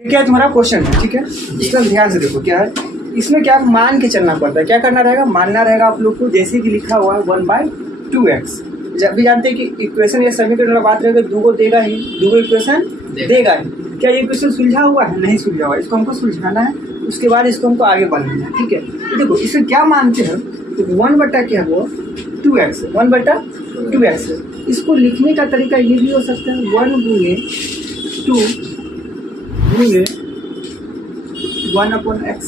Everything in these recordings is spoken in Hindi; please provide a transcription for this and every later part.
क्या तुम्हारा क्वेश्चन है, ठीक है, इसमें ध्यान से देखो क्या है। इसमें क्या मान के चलना पड़ता है, क्या करना रहेगा, मानना रहेगा आप लोग को जैसे कि लिखा हुआ है 1/2x। जब भी जानते हैं कि इक्वेशन या समीकरण वाला बात रहेगा, दो को देगा ही, दो को इक्वेशन देगा ही। क्या ये इक्वेशन सुलझा हुआ है, नहीं सुलझा हुआ है, इसको हमको सुलझाना है, उसके बाद इसको हमको आगे बढ़ाना है, ठीक है। तो देखो इसे क्या मानते हैं, तो 1 बटा क्या हुआ 2x, 1/2x। इसको लिखने का तरीका ये भी हो सकता है 1 गुने 2 गुने 1/x।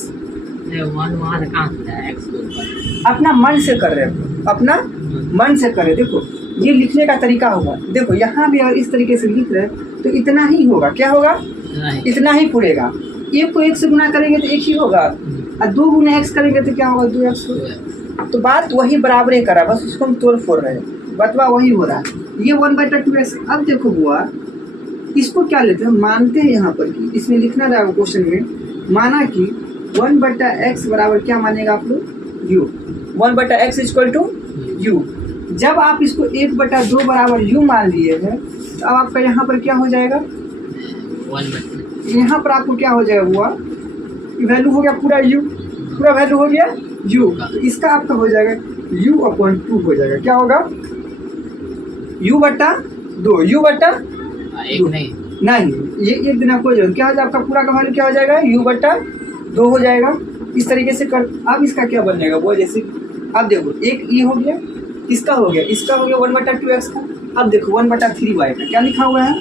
अपना मन से कर रहे हो, अपना मन से करे। देखो ये लिखने का तरीका होगा, देखो यहाँ भी अगर इस तरीके से लिख रहे तो इतना ही होगा, क्या होगा, इतना ही पूरेगा। एक को 1 से गुना करेंगे तो 1 ही होगा, और 2 गुना x करेंगे तो क्या होगा 2x होगा। तो बात वही बराबर ही करा, बस उसको हम तोड़ फोड़ रहे हैं, बतवा वही हो रहा है। ये 1/2x। अब देखो हुआ, इसको क्या लेते हैं, मानते हैं यहाँ पर कि इसमें लिखना रहेगा क्वेश्चन में, माना कि 1/x बराबर क्या मानेगा आप लोग, u। 1/x equal to u। जब आप इसको 1/2 बराबर u मान लिए हैं, तो अब आपका यहाँ पर क्या हो जाएगा, यहाँ पर आपको क्या हो जाएगा, हुआ वैल्यू हो गया पूरा u, पूरा वैल्यू हो गया u। तो इसका आपका हो जाएगा u/2 हो जाएगा, क्या होगा u/2, u/2 नहीं, ये एक दिन आपको क्या हो जाएगा, आपका पूरा का वैल्यू क्या हो जाएगा u/2 हो जाएगा। इस तरीके से कर। अब इसका क्या बनेगा वो, जैसे अब देखो एक ये हो गया, इसका हो गया, इसका हो गया 1/2x का। अब देखो 1/3y का क्या लिखा हुआ है,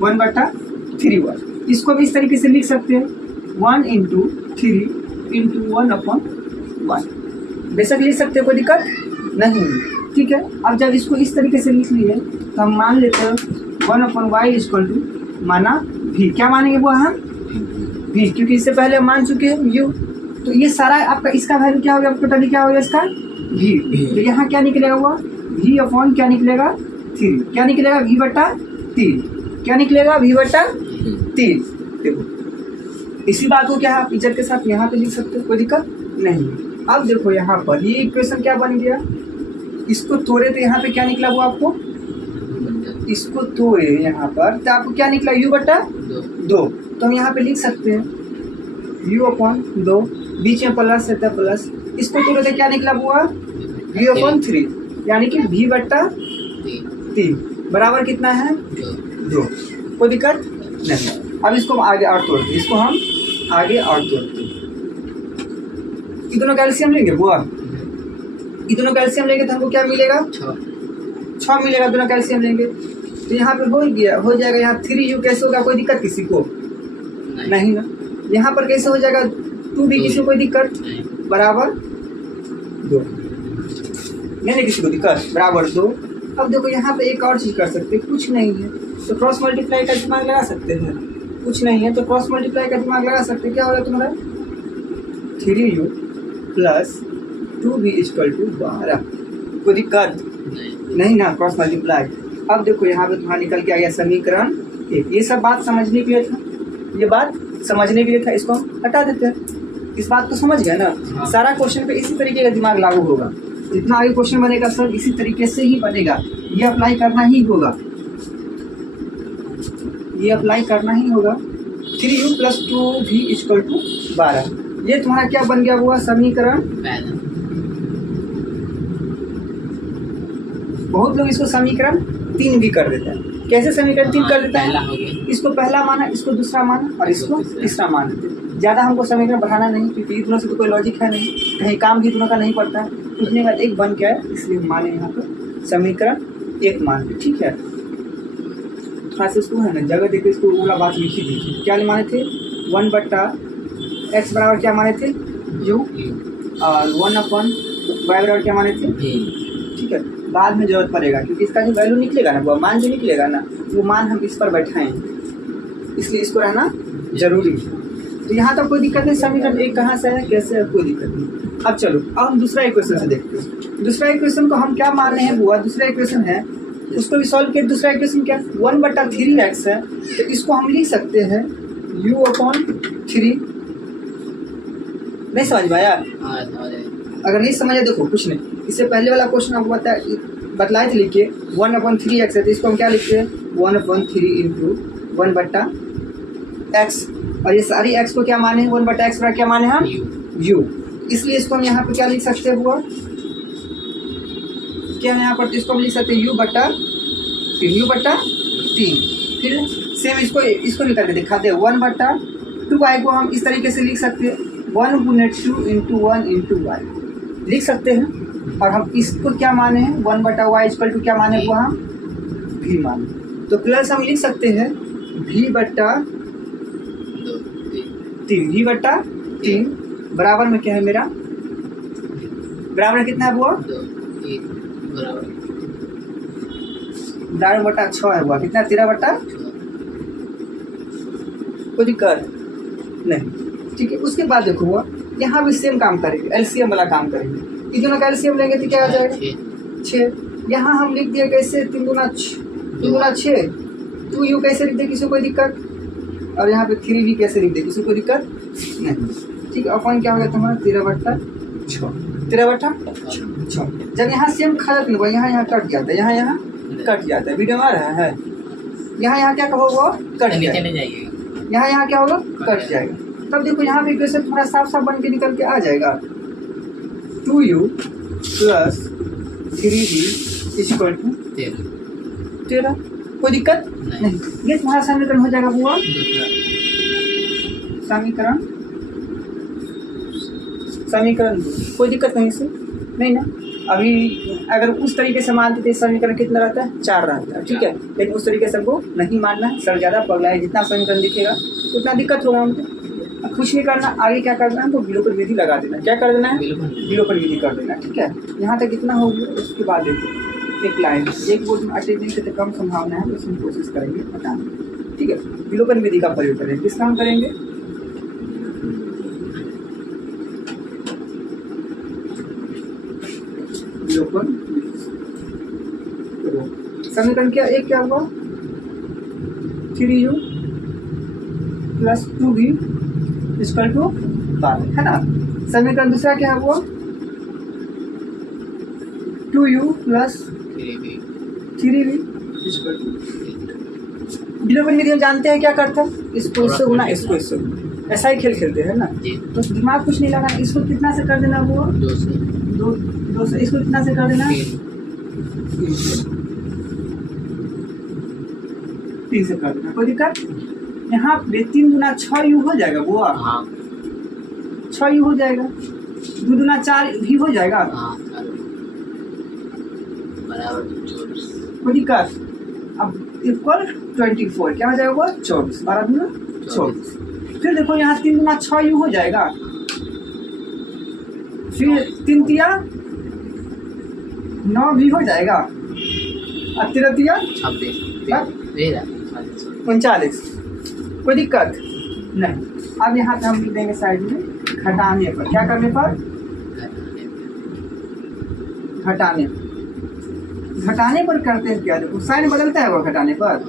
1/3y। इसको भी इस तरीके से लिख सकते हैं 1 × 3 × 1/1। बेशक लिख सकते हैं, कोई दिक्कत नहीं, ठीक है। अब जब इसको इस तरीके से लिख लिए तो हम मान लेते हैं 1/y इक्वल टू माना v। क्या मानेंगे वो हम v, क्योंकि इससे पहले हम मान चुके हैं u। तो ये सारा आपका इसका वैल्यू क्या हो गया, टोटली क्या हो गया इसका v। तो यहाँ क्या निकलेगा हुआ v/ क्या निकलेगा 3, क्या निकलेगा v/3, क्या निकलेगा v/3। देखो इसी बात को क्या आप इज्जत के साथ यहाँ पे लिख सकते हो, कोई दिक्कत नहीं। अब देखो यहाँ पर ये इक्वेशन क्या बन गया, इसको तोड़े तो यहाँ पे क्या निकला वो आपको, इसको तोड़े यहाँ पर तो आपको क्या निकला u/2। तो हम यहाँ पे लिख सकते हैं u/2, बीच में प्लस रहता है प्लस, इसको तोड़े तो क्या निकला हुआ v/3, यानी कि v/3 बराबर कितना है 2। कोई दिक्कत नहीं। अब इसको आगे और तोड़ते, इसको हम आगे और तोड़ते। ये दोनों कैल्शियम लेंगे बुआ, ये दोनों कैल्शियम लेंगे तो हमको क्या मिलेगा 6 मिलेगा, दोनों कैल्शियम लेंगे तो यहाँ पे हो जाएगा यहाँ 3u। कैसे होगा, कोई दिक्कत किसी को नहीं ना। यहाँ पर कैसे हो जाएगा 2b, किसी को कोई दिक्कत, बराबर 2, नहीं किसी को दिक्कत, बराबर 2। अब देखो यहाँ पे एक और चीज़ कर सकते हैं, कुछ नहीं है तो क्रॉस मल्टीप्लाई का दिमाग लगा सकते हैं, कुछ नहीं है तो क्रॉस मल्टीप्लाई का दिमाग लगा सकते हैं। क्या होगा तुम्हारा 3u + 2b = 12, कोई दिक्कत नहीं ना, क्रॉस मल्टीप्लाई। अब देखो यहाँ पे तुम्हारा निकल के आ गया समीकरण 1। ये सब बात समझने के लिए था, ये बात समझने के लिए था, इसको हम हटा देते हैं। इस बात को समझ गया ना। सारा क्वेश्चन पे इसी तरीके का दिमाग लागू होगा, जितना आगे क्वेश्चन बनेगा सब इसी तरीके से ही बनेगा, ये अप्लाई करना ही होगा, ये अप्लाई करना ही होगा। 3u + 2v = 12, ये तुम्हारा क्या बन गया हुआ समीकरण। बहुत लोग इसको समीकरण 3 भी कर देता है। कैसे समीकरण 3 कर देता है, इसको पहला माना, इसको दूसरा माना और इसको तीसरा माना। ज़्यादा हमको समीकरण बढ़ाना नहीं, क्योंकि दोनों से तो कोई लॉजिक है नहीं, कहीं काम भी दोनों का नहीं पड़ता है। उतने के बाद एक बन गया है, इसलिए माने यहाँ पर समीकरण 1 मान के, ठीक है। थोड़ा सा इसको है ना जगह देखो, इसको पूरा बात लिखी थी। क्या माने थे 1/x बराबर क्या माने थे u, और 1/y बराबर क्या माने थे, ठीक है। बाद में जरूरत पड़ेगा, क्योंकि इसका जो वैल्यू निकलेगा ना, वो मान जो निकलेगा ना, वो मान हम इस पर बैठाएंगे, इसलिए इसको रहना जरूरी है। तो यहाँ तक कोई दिक्कत नहीं, समीकरण 1 कहाँ से है कैसे है, कोई दिक्कत नहीं। अब चलो अब हम दूसरा इक्वेशन से देखते हैं। दूसरा इक्वेशन को हम क्या मान रहे हैं बुआ, दूसरा इक्वेशन है उसको भी सॉल्व किया। दूसरा इक्वेशन क्या 1/3x है, तो इसको हम लिख सकते हैं u/3। नहीं समझ पाया, अगर नहीं समझे देखो कुछ नहीं, इससे पहले वाला क्वेश्चन आपको बतलाए थे, लिखिए 1/3x है, तो इसको हम क्या लिखते हैं 1/3 × 1/, एक्स, और ये सारी एक्स को क्या माने हैं, 1/x का क्या माने हम u, इसलिए इसको हम यहाँ पे क्या लिख सकते हैं हुआ, क्या है यहाँ पर, इसको हम लिख सकते हैं u/3, फिर सेम इसको भी करके दिखाते हैं, 1/2y को हम इस तरीके से लिख सकते हैं, 1/2 × 1 × y लिख सकते हैं, और हम इसको क्या माने हैं, 1/y = क्या माने को हम v माने, तो प्लस हम लिख सकते हैं v/3 बराबर में क्या है मेरा, बराबर में कितना है वो, बराबर 6 है हुआ, कितना 13/, कोई दिक्कत नहीं, ठीक है। उसके बाद देखो हुआ, यहाँ भी सेम काम करेंगे, एलसीएम वाला काम करेंगे, इन दोनों का एलसीएम लेंगे तो क्या आ जाएगा 6, यहाँ हम लिख दिए कैसे 3 × 6, 2u कैसे लिख दे किसी को कोई दिक्कत, और यहाँ पे 3v कैसे लिख दे किसी को कोई दिक्कत नहीं, ठीक है। अपन क्या हो गया तुम्हारा 13/6, जब यहाँ सेम खत्म हुआ, यहाँ कट जाता है, यहाँ कट जाता है, वीडियो में आ रहा है, यहाँ क्या होगा कट जाएगा, यहाँ क्या होगा कट जाएगा, तब देखो यहाँ पे इक्वेशन थोड़ा साफ साफ बन के निकल के आ जाएगा, 2u + 3v = 13, कोई दिक्कत नहीं, ये तुम्हारा समीकरण हो जाएगा बुआ, समीकरण कोई दिक्कत नहीं से नहीं ना। अभी अगर उस तरीके से मानते थे समीकरण कितना रहता है 4 रहता है, ठीक है, लेकिन उस तरीके से हमको नहीं मानना है, सर ज़्यादा पगला है, जितना समीकरण दिखेगा उतना दिक्कत होगा हमको, कुछ नहीं करना, आगे क्या करना है, हमको विलोपन विधि लगा देना, क्या कर देना है विलोपन विधि कर देना, ठीक है। यहाँ तक कितना हो गया, उसके बाद देखो एक लाइन, एक बोर्ड में अटैच नहीं करते, कम संभावना है, तो इसमें कोशिश करेंगे बताने, ठीक है। विलोपन विधि का प्रयोग करेंगे, किस काम करेंगे, विलोपन, समीकरण क्या एक क्या हुआ 3u + 2v = 12 है ना। समीकरण दूसरा क्या हुआ 2u + 3v = विलोपन विधि हम जानते हैं क्या करता है, इसको इससे गुना, इसको इससे गुना, ऐसा ही खेल खेलते हैं ना, तो दिमाग कुछ नहीं लगा, इसको कितना से कर देना वो 2 से, इसको कितना से कर देना 3 से कर देना, कोई दिक्कत। यहाँ पे 3 × 6u हो जाएगा बुआ, 6u हो जाएगा, 2 × 4 भी हो जाएगा, कोई दिक्कत। अब इक्वल 24 क्या हो जाएगा वो 24, 12 × 24, फिर देखो यहाँ 3 × 6u हो जाएगा, फिर 3 × 9 भी हो जाएगा, और 3 × 39, कोई दिक्कत नहीं। अब यहाँ पे हम लिख देंगे साइड में घटाने पर, क्या करने पर घटाने पर करते हैं क्या, देखो साइन बदलता है वो घटाने पर,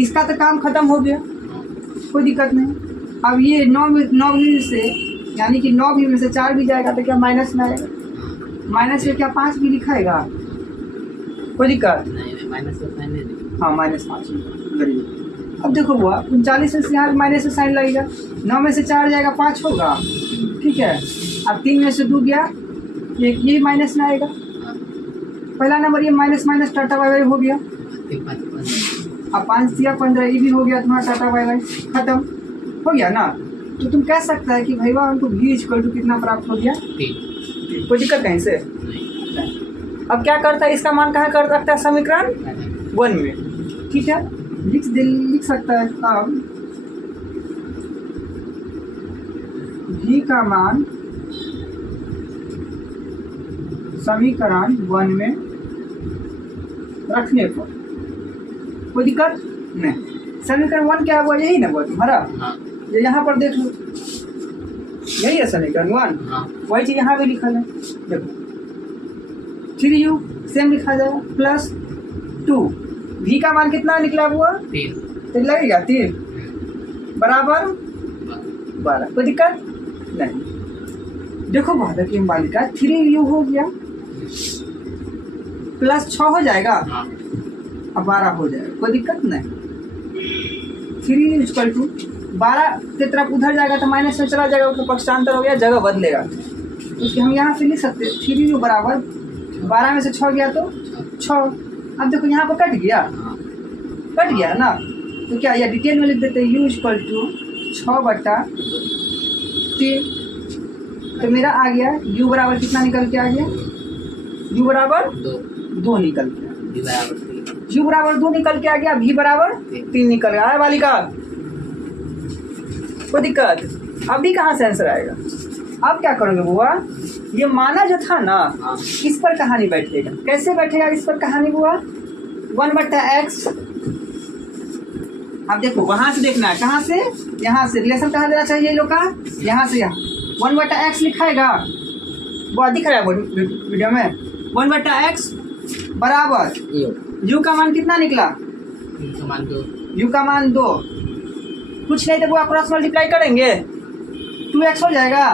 इसका तो काम खत्म हो गया, कोई दिक्कत नहीं। अब ये 9 में से, यानी कि 9 में से 4 भी जाएगा तो क्या माइनस में आएगा, माइनस से क्या 5 भी लिखाएगा, कोई दिक्कत हाँ -5 गरीब। अब देखो हुआ 39 से यहाँ माइनस से साइन लगेगा, 9 में से 4 जाएगा 5 होगा, ठीक है। अब 3 में से 2 गया, ये माइनस में आएगा, पहला नंबर ये माइनस टाटा बाय हो गया, अब 5 दिया 15, ये भी हो गया तुम्हारा टाटा बाय खत्म हो गया ना। तो तुम कह सकता है कि भैया हमको v = कितना प्राप्त हो गया 3, कोई दिक्कत कहीं से नहीं। अब क्या करता है, इसका मान कहाँ कर रखता है समीकरण 1 में, ठीक है, लिख सकता है। अब v का मान समीकरण 1 में रखने पर कोई दिक्कत नहीं। समीकरण 1 क्या हुआ, यही ना हुआ तुम्हारा, ये यहाँ पर देख लो, यही है समीकरण 1, वही चीज यहाँ भी लिखा है, देखो 3u सेम लिखा जाएगा +2, v का मान कितना निकला हुआ 3, तो लगेगा 3 बराबर 12, कोई दिक्कत नहीं। देखो बाधा की मालिका 3u हो गया +6 हो जाएगा, अब 12 हो जाएगा, कोई दिक्कत नहीं। 3 इक्वल टू 12 की तरफ उधर जाएगा तो माइनस में चला जाएगा, तो पक्षांतर हो गया, जगह बदलेगा। तो हम यहाँ से लिख सकते हैं 3 u बराबर 12 में से 6 गया तो 6। अब देखो यहाँ पर कट गया ना, तो क्या यह डिटेल में लिख देते हैं u इक्वल टू 6/3। तो मेरा आ गया u बराबर कितना निकल के आ गया, u बराबर 2 निकल के, u बराबर 2 निकल के आ गया, v बराबर 3 निकल गया। आया बालिका, कोई दिक्कत? अभी कहाँ से आंसर आएगा? अब क्या करोगे बुआ, ये माना जो था ना, इस पर कहानी बैठेगा। कैसे बैठेगा इस पर कहानी बुआ? 1/x। अब देखो वहां से देखना है, कहाँ से, यहाँ से रिलेशन कहाँ देना चाहिए लोग का, यहाँ से यहाँ 1/x लिखाएगा, वो दिख रहा है वीडियो में। 1/x बराबर u का मान कितना निकला, u का मान 2। कुछ नहीं तो वो क्रॉस मल्टीप्लाई करेंगे, 2x हो जाएगा,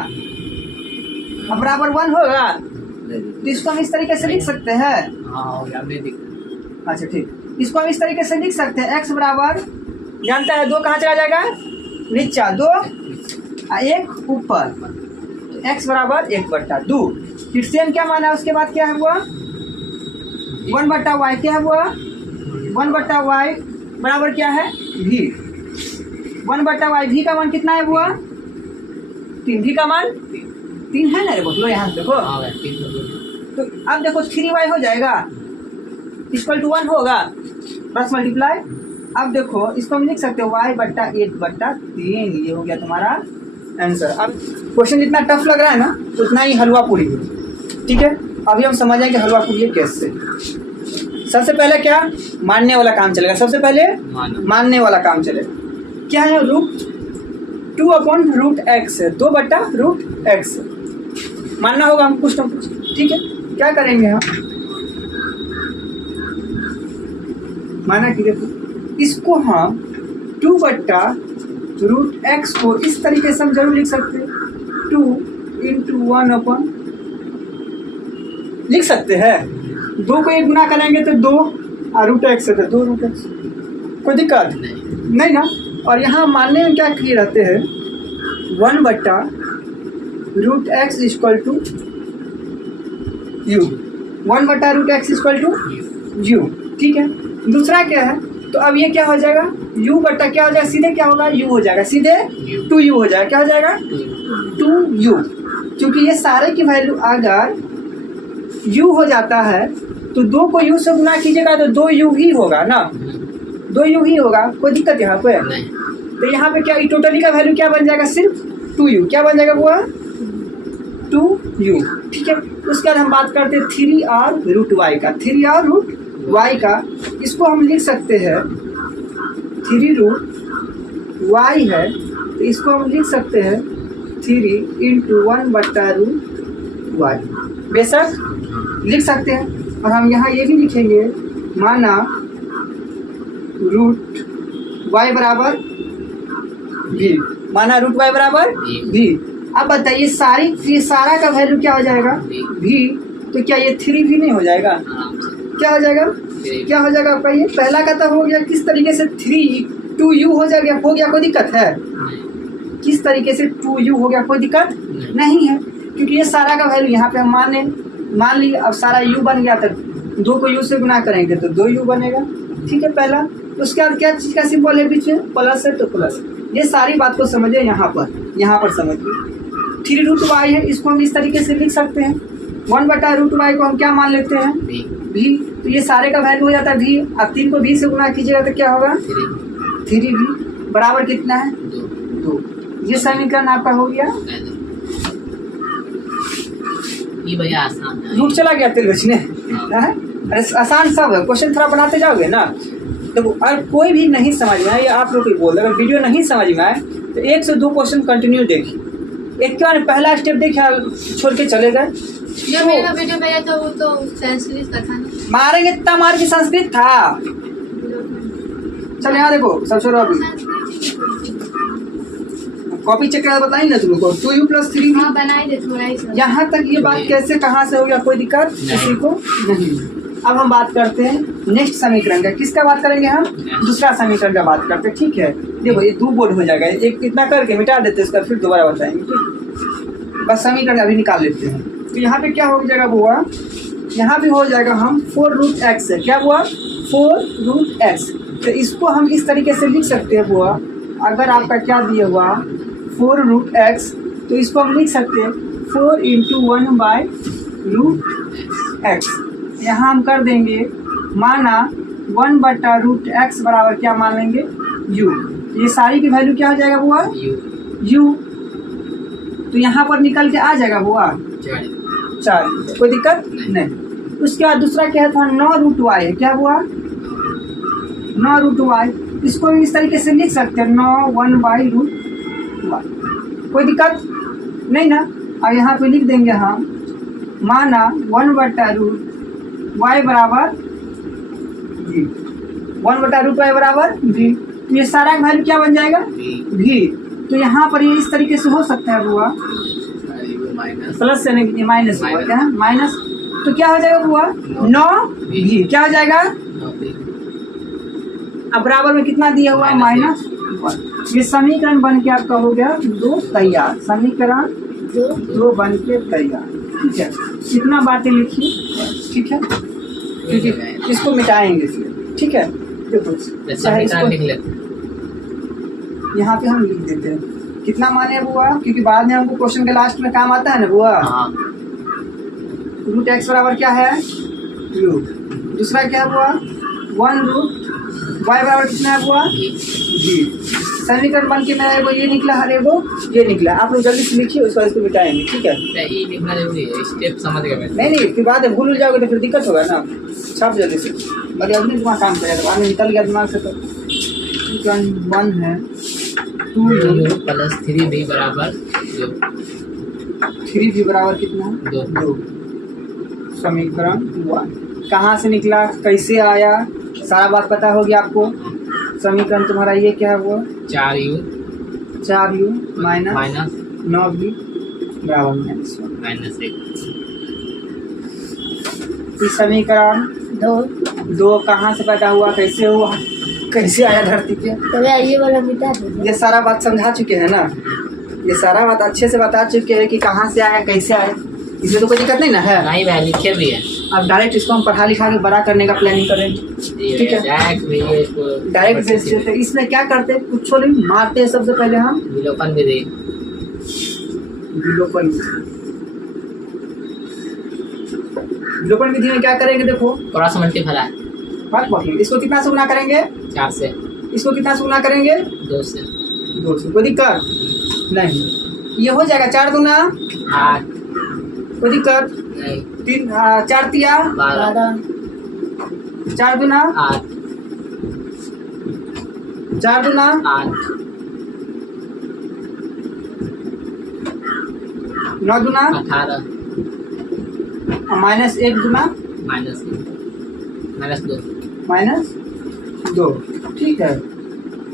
अब बराबर 1 होगा। तो इसको हम इस तरीके से लिख सकते हैं। अच्छा ठीक, इसको हम इस तरीके से लिख सकते हैं, x बराबर जानता है 2 कहाँ चला जाएगा, नीचा 2 1 ऊपर, x बराबर 1/2। फिर सेम क्या माना है, उसके बाद क्या है हुआ 1/y, क्या है हुआ 1/y बराबर क्या है v। 1/y, v का मान कितना है हुआ 3, v का मान 3 है ना रे बोलो, यहाँ देखो। तो अब देखो 3y हो जाएगा इक्वल टू 1 होगा, बस मल्टीप्लाई। अब देखो इसको हम लिख सकते हो y/1/3, ये हो गया तुम्हारा आंसर। अब क्वेश्चन जितना टफ लग रहा है ना, उतना ही हलवा पूरी है। ठीक है, अभी हम समझ आएंगे हलवा पूरी कैसे। सबसे पहले क्या, मानने वाला काम चलेगा। सबसे पहले मानने वाला काम चलेगा। क्या है, √2/√x, 2/√x मानना होगा हम कुछ ना कुछ। ठीक है, क्या करेंगे हम, माना कि देखो इसको हम 2/√x को इस तरीके से हम जरूर लिख सकते हैं, 2 × 1 लिख सकते हैं। 2 को 1 गुना करेंगे तो 2 और √x है तो 2√x, कोई दिक्कत नहीं ना। और यहाँ मानने में क्या किए रहते हैं, 1/√x equal to u, 1/√x equal to u। ठीक है, दूसरा क्या है, तो अब ये क्या हो जाएगा, u बट्टा क्या हो जाएगा, सीधे क्या होगा, u हो जाएगा, सीधे 2u हो जाएगा। क्या हो जाएगा 2u, क्योंकि ये सारे की वैल्यू अगर u हो जाता है तो 2 को u से गुना कीजिएगा तो 2u ही होगा ना, 2u ही होगा, कोई दिक्कत यहाँ पे नहीं। तो यहाँ पे क्या टोटली का वैल्यू क्या बन जाएगा, सिर्फ 2u। क्या बन जाएगा वो 2u। ठीक है, उसके बाद हम बात करते हैं 3r√y का, 3r√y का। इसको हम लिख सकते हैं 3√y है, तो इसको हम लिख सकते हैं 3 × 1/√y, बेशक लिख सकते हैं। और हम यहाँ ये भी लिखेंगे, माना √y बराबर v, माना √y बराबर v। अब बताइए ये सारा का वैल्यू क्या हो जाएगा v, तो क्या ये 3 भी नहीं हो जाएगा, क्या हो जाएगा, क्या हो जाएगा आपका, ये पहला का तो हो गया किस तरीके से 2u हो जाएगा, हो गया, कोई दिक्कत है, किस तरीके से 2u हो गया, कोई दिक्कत नहीं है, क्योंकि ये सारा का वैल्यू यहाँ पे हम मान ली। अब सारा u बन गया तो 2 को u से गुना करेंगे तो 2u बनेगा। ठीक है, पहला। उसके बाद क्या चीज़ का सिंबल है बीच में, प्लस है तो प्लस। ये सारी बात को समझिए, यहाँ पर समझिए 3√y है, इसको हम इस तरीके से लिख सकते हैं। 1/√y को हम क्या मान लेते हैं v, तो ये सारे का वैल्यू हो जाता है v। अब 3 को v से गुना कीजिएगा तो क्या होगा 3v बराबर कितना है 2। ये समीकरण आपका हो गया। ये भैया आसान है, रूट चला गया तेरे बचने। अरे आसान सब है, क्वेश्चन थोड़ा बनाते जाओगे ना। तो अगर कोई भी नहीं समझ में आए, या आप लोग बोल रहे, अगर वीडियो नहीं समझ में आए तो 1 से 2 क्वेश्चन कंटिन्यू देखिए। एक क्या पहला स्टेप देखिए, छोड़ के चले गए। जो मेरा वीडियो भेजा था वो तो संस्कृत का था ना, मारेंगे इतना मार की संस्कृत था। चल यहाँ देखो, सब छोड़ो अभी, कॉपी चेक करा बताइए ना तुमको। 2u + 3 हाँ बनाई दे थोड़ा ही। यहाँ तक ये बात कैसे कहाँ से हो गया, कोई दिक्कत किसी को नहीं। अब हम बात करते हैं नेक्स्ट समीकरण का। किसका बात करेंगे हम? दूसरा समीकरण का बात करते हैं। ठीक है, देखो ये 2 बोर्ड हो जाएगा, एक इतना करके मिटा देते हैं, इसका फिर दोबारा बताएंगे। ठीक, बस समीकरण अभी निकाल लेते हैं। तो यहाँ पे क्या हो जाएगा बुआ? यहाँ भी हो जाएगा हम 4√x है। क्या हुआ? 4√x। तो इसको हम इस तरीके से लिख सकते हैं बुआ, अगर आपका क्या दिया हुआ 4√x, तो इसको हम लिख सकते हैं 4 × 1/√x। यहाँ हम कर देंगे, माना 1/√x बराबर क्या मान लेंगे? u। ये सारी की वैल्यू क्या हो जाएगा बुआ? u। तो यहाँ पर निकल के आ जाएगा बुआ 4। कोई दिक्कत नहीं। उसके बाद दूसरा क्या था? 9√y है। क्या हुआ? 9√y। इसको भी इस तरीके से लिख सकते हैं 9 1/√y। कोई दिक्कत नहीं ना। अब यहाँ पे लिख देंगे हम, माना 1/√y बराबर v। 1/√y बराबर v। तो ये सारा वैल्यू क्या बन जाएगा? v। तो यहाँ पर ये इस तरीके से हो सकता है बुआ, प्लस यानी माइनस हुआ, क्या है? माइनस। तो क्या हो जाएगा बुआ? 9v। क्या हो जाएगा? अब बराबर में कितना दिया हुआ? -1। ये समीकरण बन के आपका हो गया 2 तैयार। समीकरण 2 बन के तैयार। ठीक है, कितना बातें लिखी? ठीक है, क्योंकि इसको मिटाएंगे इसलिए। ठीक है, देखो यहाँ पे हम लिख देते हैं कितना माने बुआ, क्योंकि बाद में हमको क्वेश्चन के लास्ट में काम आता है ना बुआ। √x बराबर क्या है? u। दूसरा क्या है बुआ? 1√y बराबर कितना है बुआ? v। समीकरण बन के मेरा ये निकला, हर एगो ये निकला। आप लोग जल्दी से लिखिए, उसके बाद इसको मिटाएंगे। ठीक है, लिखना जरूरी है, स्टेप समझ गए। नहीं फिर बाद में भूल जाओगे तो फिर दिक्कत होगा ना। छाप जल्दी से, अरे अभी दिमाग काम करेगा तो बाद में निकल गया दिमाग से। तो 1 है 2u प्लस 3v बराबर 2। 3v बराबर कितना? 2। समीकरण 1 कहाँ से निकला, कैसे आया, सारा बात पता होगी आपको। समीकरण तुम्हारा ये क्या है वो? 4u माइनस 9v बराबर -1। इस समीकरण 2 कहाँ से पैदा हुआ, कैसे हुआ, कैसे आया धरती पे? ये वाला मिटा दो। ये सारा बात समझा चुके हैं ना, ये सारा बात अच्छे से बता चुके हैं कि कहाँ से आया, कैसे आया। इसमें तो कोई दिक्कत नहीं ना है। नहीं भाई, लिखे भी है। अब डायरेक्ट इसको हम पढ़ा लिखा के बड़ा करने का प्लानिंग करेंगे। ठीक है, डायरेक्ट से इसमें क्या करते हैं, कुछ नहीं मारते हैं। सबसे पहले हम विलोपन विधि में क्या करेंगे? देखो क्रॉस मल्टीप्लाई बात पकड़िए। इसको कितना से गुना करेंगे? 4 से। इसको कितना से गुना करेंगे? 2 से। 2 से। कोई दिक्कत नहीं, ये हो जाएगा 4 दूना 8। कोई दिक्कत नहीं। 3 4 तिया 12। 4 दूना 8। 4 दूना 8। 9 दूना 18। -1 दूना -2। ठीक है,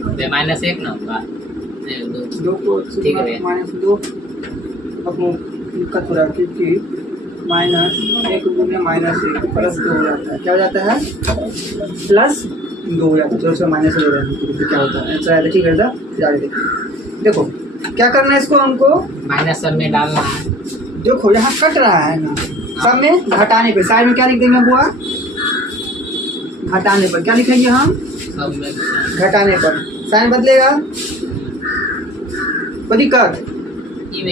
-1 ना होगा 2 को ठीक है। -2 अपने दिक्कत हो रहा है क्योंकि -1 गुने -1 +2 हो जाता है। क्या हो जाता है? +2 हो जाता है। जो माइनस हो जाता है क्या होता है? अच्छा ठीक है, फिर आगे देखो क्या करना है। इसको हमको माइनस सब में डालना है। देखो यहाँ कट रहा है ना, सब में घटाने पे साइड में क्या लिख देंगे बुआ? घटाने पर क्या लिखेंगे हम? सब में घटाने पर साइन बदलेगा। कोई दिक्कत? ये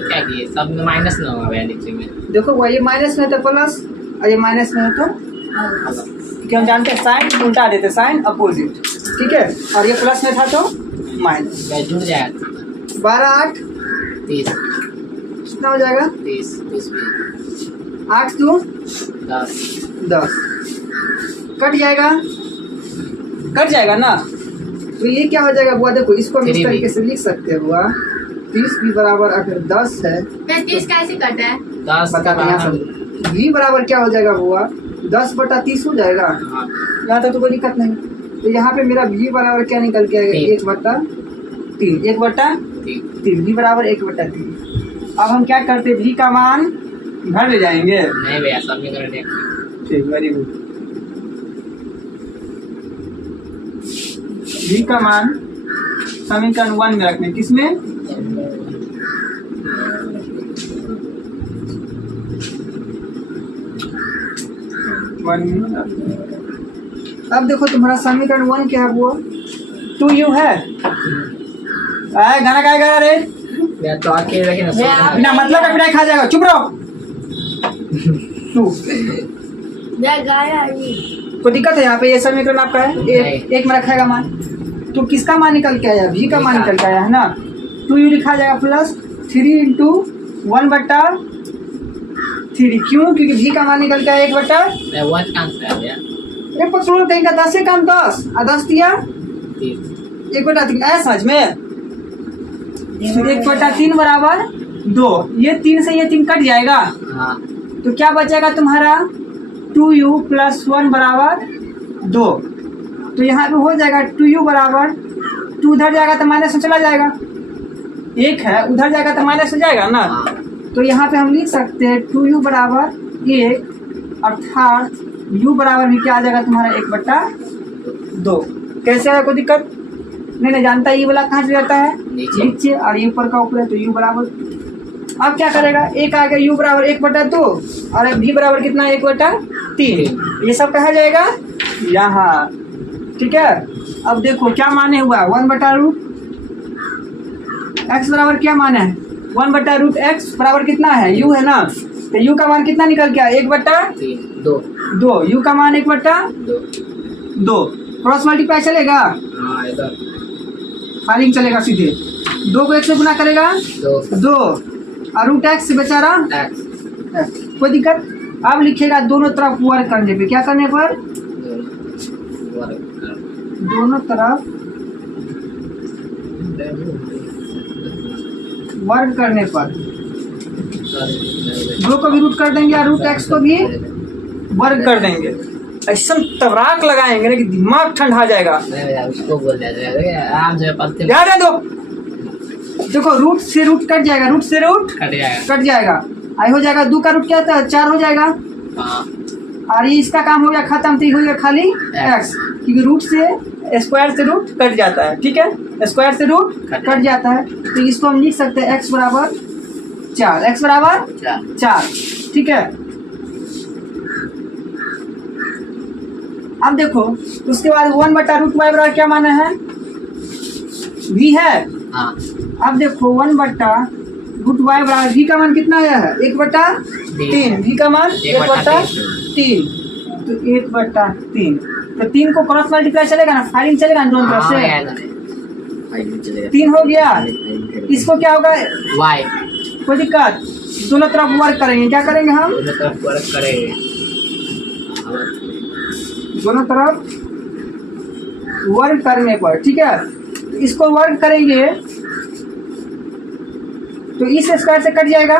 क्या किए, सब में माइनस ना होगा भैया नीचे में। देखो वो ये माइनस में तो प्लस और ये माइनस में तो क्यों जानते हैं, साइन उल्टा देते, साइन अपोजिट। ठीक है, और ये प्लस में था तो माइनस। जुड़ जाएगा 12 8 30। कितना हो जाएगा? 30 8 2 10 कट जाएगा ना। तो ये क्या हो जाएगा बुआ? देखो इसको हम इस तरीके से लिख सकते हैं बुआ, 30 भी बराबर अगर 10 है 30 कैसे कटा है? 10 बता दें यहाँ सब। v बराबर क्या हो जाएगा बुआ? 10/30 हो जाएगा। यहाँ तक तो कोई दिक्कत नहीं। तो यहाँ पे मेरा v बराबर क्या निकल के आएगा? 1/3। 1/3 v बराबर 1/3। अब हम क्या करते हैं, v का मान घर ले जाएंगे। नहीं भैया, सब में करेंगे ठीक, वेरी गुड। v का मान समीकरण 1 में रखने, किसमें? अब देखो तुम्हारा समीकरण 1 क्या है वो 2u है। गाना गाएगा रे, मैं तो आके रखे ना बिना मतलब का पिटाई खा जाएगा, चुप रहो। 2 मैं गाया नहीं। कोई दिक्कत है यहाँ पे? ये समीकरण आपका है, एक में रखेगा मान। तो किसका मान निकल के आया? v का मान निकल के आया है ना। 2u लिखा जाएगा प्लस 3 इंटू 1/3। क्यों? क्योंकि v का मान निकल के आया 1/। मैं 1 आंसर आ गया। एक पकड़ो देंगे 10 से कम 10 और 10 दिया 1/3 आया समझ में। 1/3 बराबर 2। ये 3 से ये 3 कट जाएगा, हाँ तो क्या बचेगा तुम्हारा 2u प्लस 1 बराबर 2। तो यहाँ पे हो जाएगा 2u बराबर 2 उधर जाएगा तो माइनस में चला जाएगा, 1 है उधर जाएगा तो माइनस हो जाएगा ना। तो यहाँ पे हम लिख सकते हैं 2u बराबर 1, अर्थात u बराबर भी क्या आ जाएगा तुम्हारा 1/2। कैसे है? कोई दिक्कत नहीं जानता। ये वाला कहाँ से जाता है? नीचे, और ये ऊपर का ऊपर है, तो u बराबर। अब क्या करेगा? एक आ गया u बराबर 1/2 और v बराबर कितना 1/3। ये सब कहा जाएगा यहाँ, ठीक है। अब देखो क्या माने हुआ 1/√x बराबर क्या माने है 1/√x बराबर कितना है? u है ना। तो u का मान कितना निकल गया 1/2। u का मान 1/2। क्रॉस मल्टीप्लाई चलेगा? फाइलिंग चलेगा सीधे। 2 को 1 से गुना करेगा 2 और √x से बेचारा x। कोई दिक्कत? अब लिखेगा दोनों तरफ वर्ग करने पे। क्या करने पर? दोनों तरफ वर्ग करने पर। 2 को भी रूट कर देंगे और √x को भी वर्ग कर देंगे। ऐसा तवराक लगाएंगे ना कि दिमाग ठंडा जाएगा। उसको बोल आराम से याद है? देखो रूट से रूट कट जाएगा, रूट से रूट कट जाएगा। आई हो जाएगा 2 का रूट क्या था 4 हो जाएगा। और ये इसका काम हो गया खत्म। तो हो गया खाली x, क्योंकि रूट से स्क्वायर से रूट कट जाता है। ठीक है, स्क्वायर से रूट कट जाता है। तो इसको हम लिख सकते हैं x बराबर 4। x बराबर 4। ठीक है। अब देखो उसके बाद 1/√y बराबर क्या माना है? v है। अब देखो 1/√y बराबर v का मान कितना आया है 1/3। v का मान 1/3। तो 1/3। तो 3 को क्रॉस मल्टीप्लाई चलेगा ना, फाइलिंग चलेगा ना दोनों तरफ से। 3 हो गया। इसको क्या होगा y। कोई दिक्कत? दोनों तरफ वर्क करेंगे। क्या करेंगे हम? दोनों तरफ वर्क करेंगे। दोनों तरफ वर्क करने पर। ठीक है, इसको वर्क करेंगे तो इस स्क्वायर से कट जाएगा।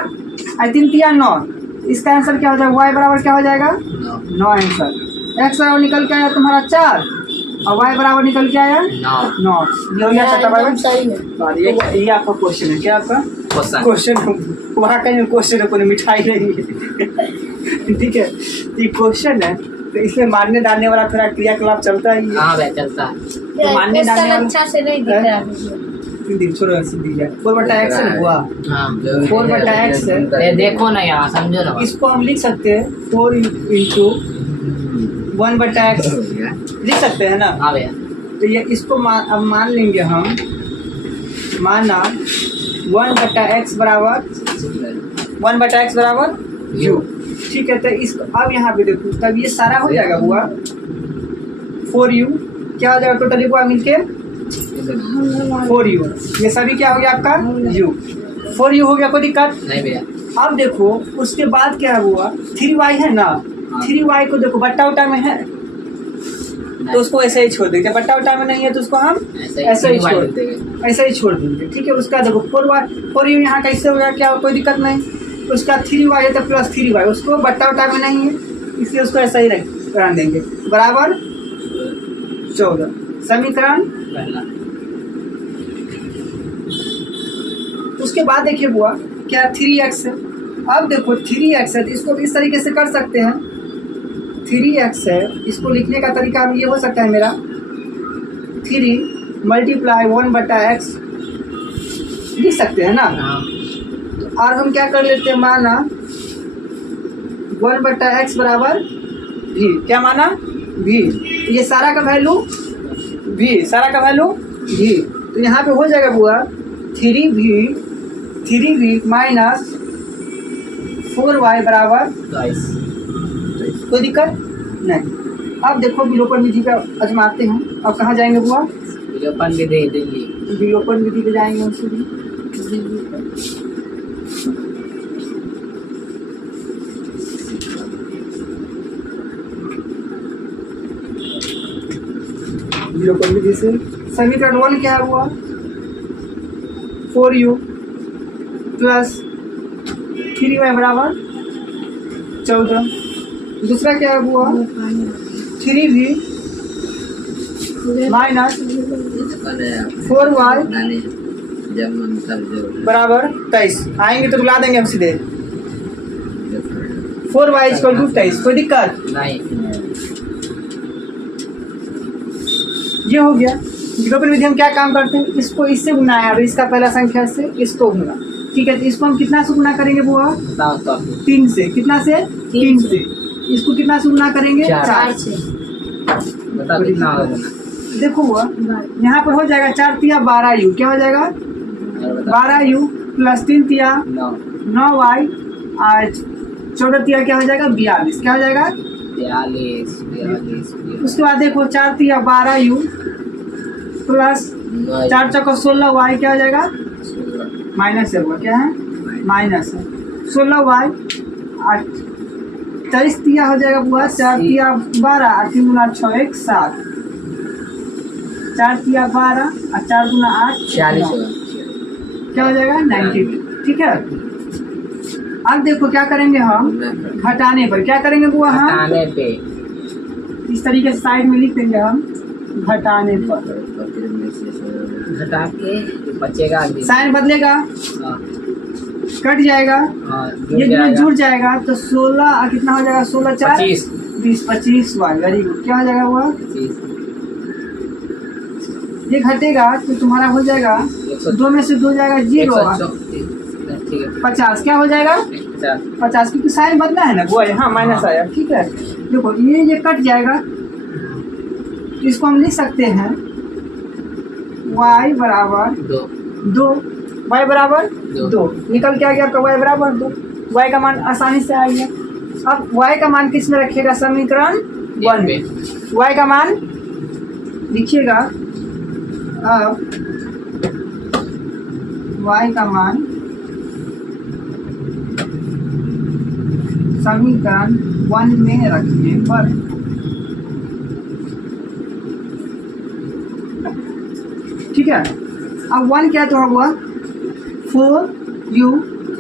3 3 9। इसका आंसर क्या हो जाएगा? y बराबर क्या हो जाएगा 9 आंसर। x बराबर निकल के आया तुम्हारा 4 और y बराबर निकल के आया 9। ये हो गया ये आपका क्वेश्चन है। क्या आपका क्वेश्चन? वहाँ कहीं क्वेश्चन है, कोई मिठाई नहीं है। ठीक है, ये क्वेश्चन है तो इसमें मानने डालने वाला थोड़ा क्रियाकलाप चलता ही है। हाँ चलता है। तो मानने डालने वाला अच्छा से नहीं दिख रहा है। 4/x है हुआ। 4/x है। देखो ना यहाँ, समझो ना। इसको हम लिख सकते हैं 4 इंटू 1/x लिख सकते हैं ना। हाँ भैया। तो ये इसको अब मान लेंगे हम, माना 1/x बराबर u। ठीक है, तो इसको अब यहाँ पे देखो तब ये सारा हो जाएगा हुआ 4u। क्या हो जाएगा टोटली हुआ मिलके 4u। ये सभी क्या हो गया आपका u। 4u हो गया, कोई दिक्कत नहीं भैया। अब देखो उसके बाद क्या हुआ 3y है ना। 3y को देखो बट्टा उट्टा में है तो उसको ऐसे ही छोड़ देंगे। बट्टा उट्टा में नहीं है तो उसको हम ऐसे ही छोड़ देंगे। ठीक है, उसका देखो 4u यहाँ कैसे हो गया, क्या कोई दिक्कत नहीं। उसका 3y है तो प्लस 3y, उसको बट्टा उट्टा में नहीं है इसलिए उसको ऐसा ही रख देंगे बराबर 14। समीकरण उसके बाद देखिए बुआ क्या 3x है। अब देखो 3x है तो इसको भी इस तरीके से कर सकते हैं। 3x है, इसको लिखने का तरीका ये हो सकता है मेरा 3 मल्टीप्लाई 1/x लिख सकते हैं ना। हाँ तो और हम क्या कर लेते हैं, माना 1/x बराबर v, क्या माना v, ये सारा का वैल्यू v, सारा का वैल्यू v, तो यहाँ पे हो जाएगा बुआ 3v माइनस 4y बराबर 22। कोई दिक्कत नहीं। अब देखो विलोपन विधि पे आजमाते हैं। अब कहाँ जाएंगे बुआ, विलोपन विधि दिल्ली। विलोपन विधि पे जाएंगे उससे भी। विलोपन विधि से समीकरण 1 क्या हुआ, 4u प्लस 3y बराबर 14। दूसरा क्या हुआ, 3v माइनस 4y बराबर 23। आएंगे तो बुला देंगे हम सीधे। 4y = 23। कोई दिक्कत नहीं। ये हो गया। विलोपन विधि हम क्या काम करते हैं, इसको इससे गुना है और इसका पहला संख्या से इसको गुना, ठीक है। तो इसको हम कितना से गुना करेंगे बुआ, बताओ तो। 3 से। कितना से, 3 से। इसको कितना से गुना करेंगे, 4 से। बताओ कितना होगा ना। देखो हुआ यहाँ पर हो जाएगा 4 तिया 12u, क्या हो जाएगा 12u प्लस 3 तिया 9y और 14 तिया क्या हो जाएगा 42, क्या हो जाएगा 42। उसके बाद देखो 4 तिया 12u प्लस 4 चौका 16y क्या हो जाएगा, माइनस है हुआ, क्या है माइनस है 16y और 23 तिया हो जाएगा बुआ 4 तिया 12 और 3 गुना 6 1 7, 4 तिया 12 और 4 गुना 8 46। क्या हो जाएगा 92, ठीक है। अब देखो क्या करेंगे हम, घटाने पर क्या करेंगे बुआ, हम घटाने पे इस तरीके से साइड में लिख देंगे हम घटाने पर, घटा के बचेगा आगे। साइन बदलेगा, हाँ, कट जाएगा, हाँ, ये दोनों जुड़ जाएगा तो 16 कितना हो जाएगा, 16 4 20 25 वाई, वेरी गुड। क्या हो जाएगा वो, 25। ये घटेगा तो तुम्हारा हो जाएगा 2 में से 2 जाएगा 0, ठीक है 50 क्या हो जाएगा 50, क्योंकि साइन बदला है ना वो, हाँ माइनस आया, ठीक है। देखो ये कट जाएगा तो इसको हम लिख सकते हैं y बराबर 2, y बराबर 2, निकल के आ गया आपका y बराबर 2। y का मान आसानी से आ गया। अब y का मान किस में रखिएगा, समीकरण 1 में y का मान लिखिएगा। अब y का मान समीकरण 1 में रखने पर, ठीक है। अब 1 क्या तो हुआ 4u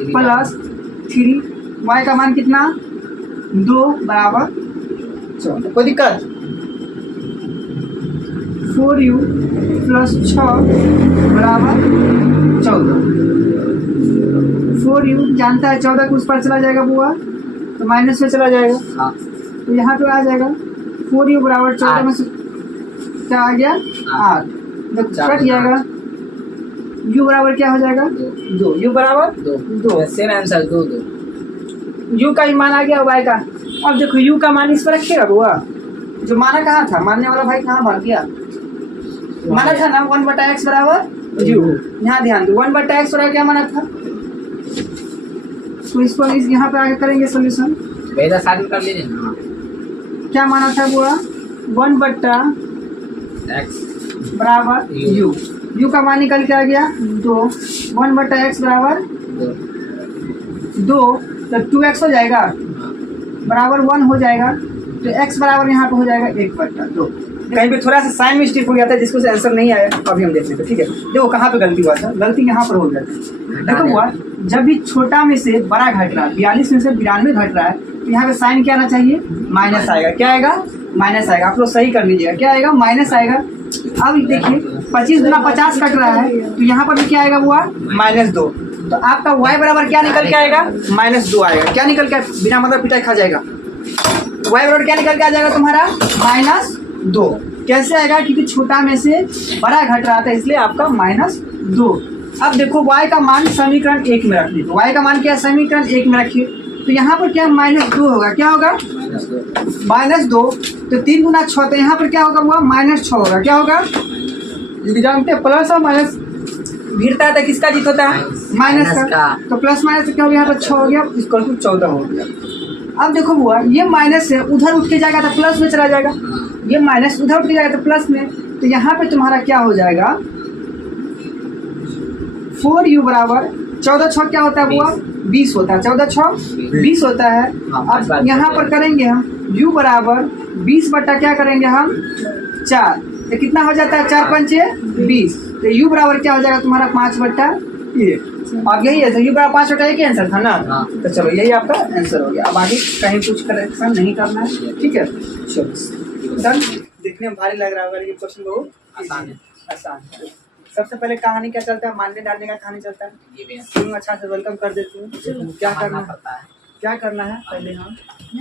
प्लस 3, y का मान कितना 2 बराबर 14, कोई दिक्कत। 4u प्लस 6 बराबर 14, 4u जानता है 14 को उस पर चला जाएगा बुआ तो माइनस में चला जाएगा, हाँ, तो यहाँ पे आ जाएगा 4u बराबर 14 में से क्या आ गया 8, कट जाएगा। u बराबर क्या हो जाएगा 2, u बराबर 2, सेम आंसर 2 u का ही मान आ गया y का। अब देखो u का मान इस पर रखिएगा बुआ, जो माना कहाँ था, मानने वाला भाई कहाँ भाग गया, माना था ना 1/x बराबर u, यहाँ ध्यान दो 1/x बराबर क्या माना था, तो इसको यहाँ पे आगे करेंगे सोल्यूशन। बेटा साथ में कर लीजिए ना, क्या माना था बुआ 1/x बराबर u का मान निकल के आ गया 2, 1/x बराबर 2, तो 2x हो जाएगा बराबर 1 हो जाएगा, तो x बराबर यहाँ पे हो जाएगा 1/2। कहीं पे थोड़ा सा साइन मिस्टेक हो गया था जिसको से आंसर नहीं आया, अभी हम देख लेते हैं, ठीक है। देखो कहाँ पे गलती हुआ था, गलती यहाँ पर हो गया था। देखो हुआ जब भी छोटा में से बड़ा घट रहा है, 42 में से 92 घट रहा है, तो यहाँ पे साइन क्या आना चाहिए, माइनस आएगा। क्या आएगा, माइनस आएगा। आप लोग सही कर लीजिएगा, क्या आएगा, माइनस आएगा। अब देखिए 25 गुना 50 कट रहा है, तो यहाँ पर भी क्या आएगा हुआ, -2। तो आपका y बराबर क्या निकल के आएगा, -2 आएगा। क्या निकल के, बिना मतलब पिटाई खा जाएगा, वाई बराबर क्या निकल के आ जाएगा तुम्हारा -2। कैसे आएगा, क्योंकि छोटा में से बड़ा घट रहा था इसलिए आपका -2। अब देखो y का मान समीकरण 1 में रखिए, तो y का मान क्या है, समीकरण 1 में रखिए, तो यहाँ पर क्या -2 होगा, क्या होगा -2, तो 3 गुना 6, तो यहाँ पर क्या होगा हुआ -6 होगा, क्या होगा, जानते हैं प्लस और माइनस भिड़ता है तो किसका जीत होता है, माइनस का, तो प्लस माइनस क्या हो गया, यहाँ पर 6 हो गया, इसको 14 हो गया। अब देखो हुआ ये माइनस से उधर उठ के जाएगा तो प्लस में चला जाएगा, ये माइनस उधर उठ के जाएगा तो प्लस में, तो यहाँ पे तुम्हारा क्या हो जाएगा 4u बराबर 14 6 क्या होता है हुआ 20 होता है, 14 6 20 होता है। अब यहाँ पर करेंगे हम u बराबर 20 बट्टा क्या करेंगे हम 4, तो कितना हो जाता है 4 5 20, तो u बराबर क्या हो जाएगा तुम्हारा 5 बट्टा 1। अब यही है, तो u बराबर 5 बट्टा 1 ही आंसर था ना, तो चलो यही आपका आंसर हो गया। अब आगे कहीं कुछ करेक्शन नहीं करना है, ठीक है, चलो डन। देखने में भारी लग रहा होगा ये क्वेश्चन बहुत आसान है। सबसे पहले कहानी क्या चलता है, मानने डालने का कहानी चलता है, तुम अच्छा से वेलकम कर देते हो। क्या करना है, क्या करना है, पहले हम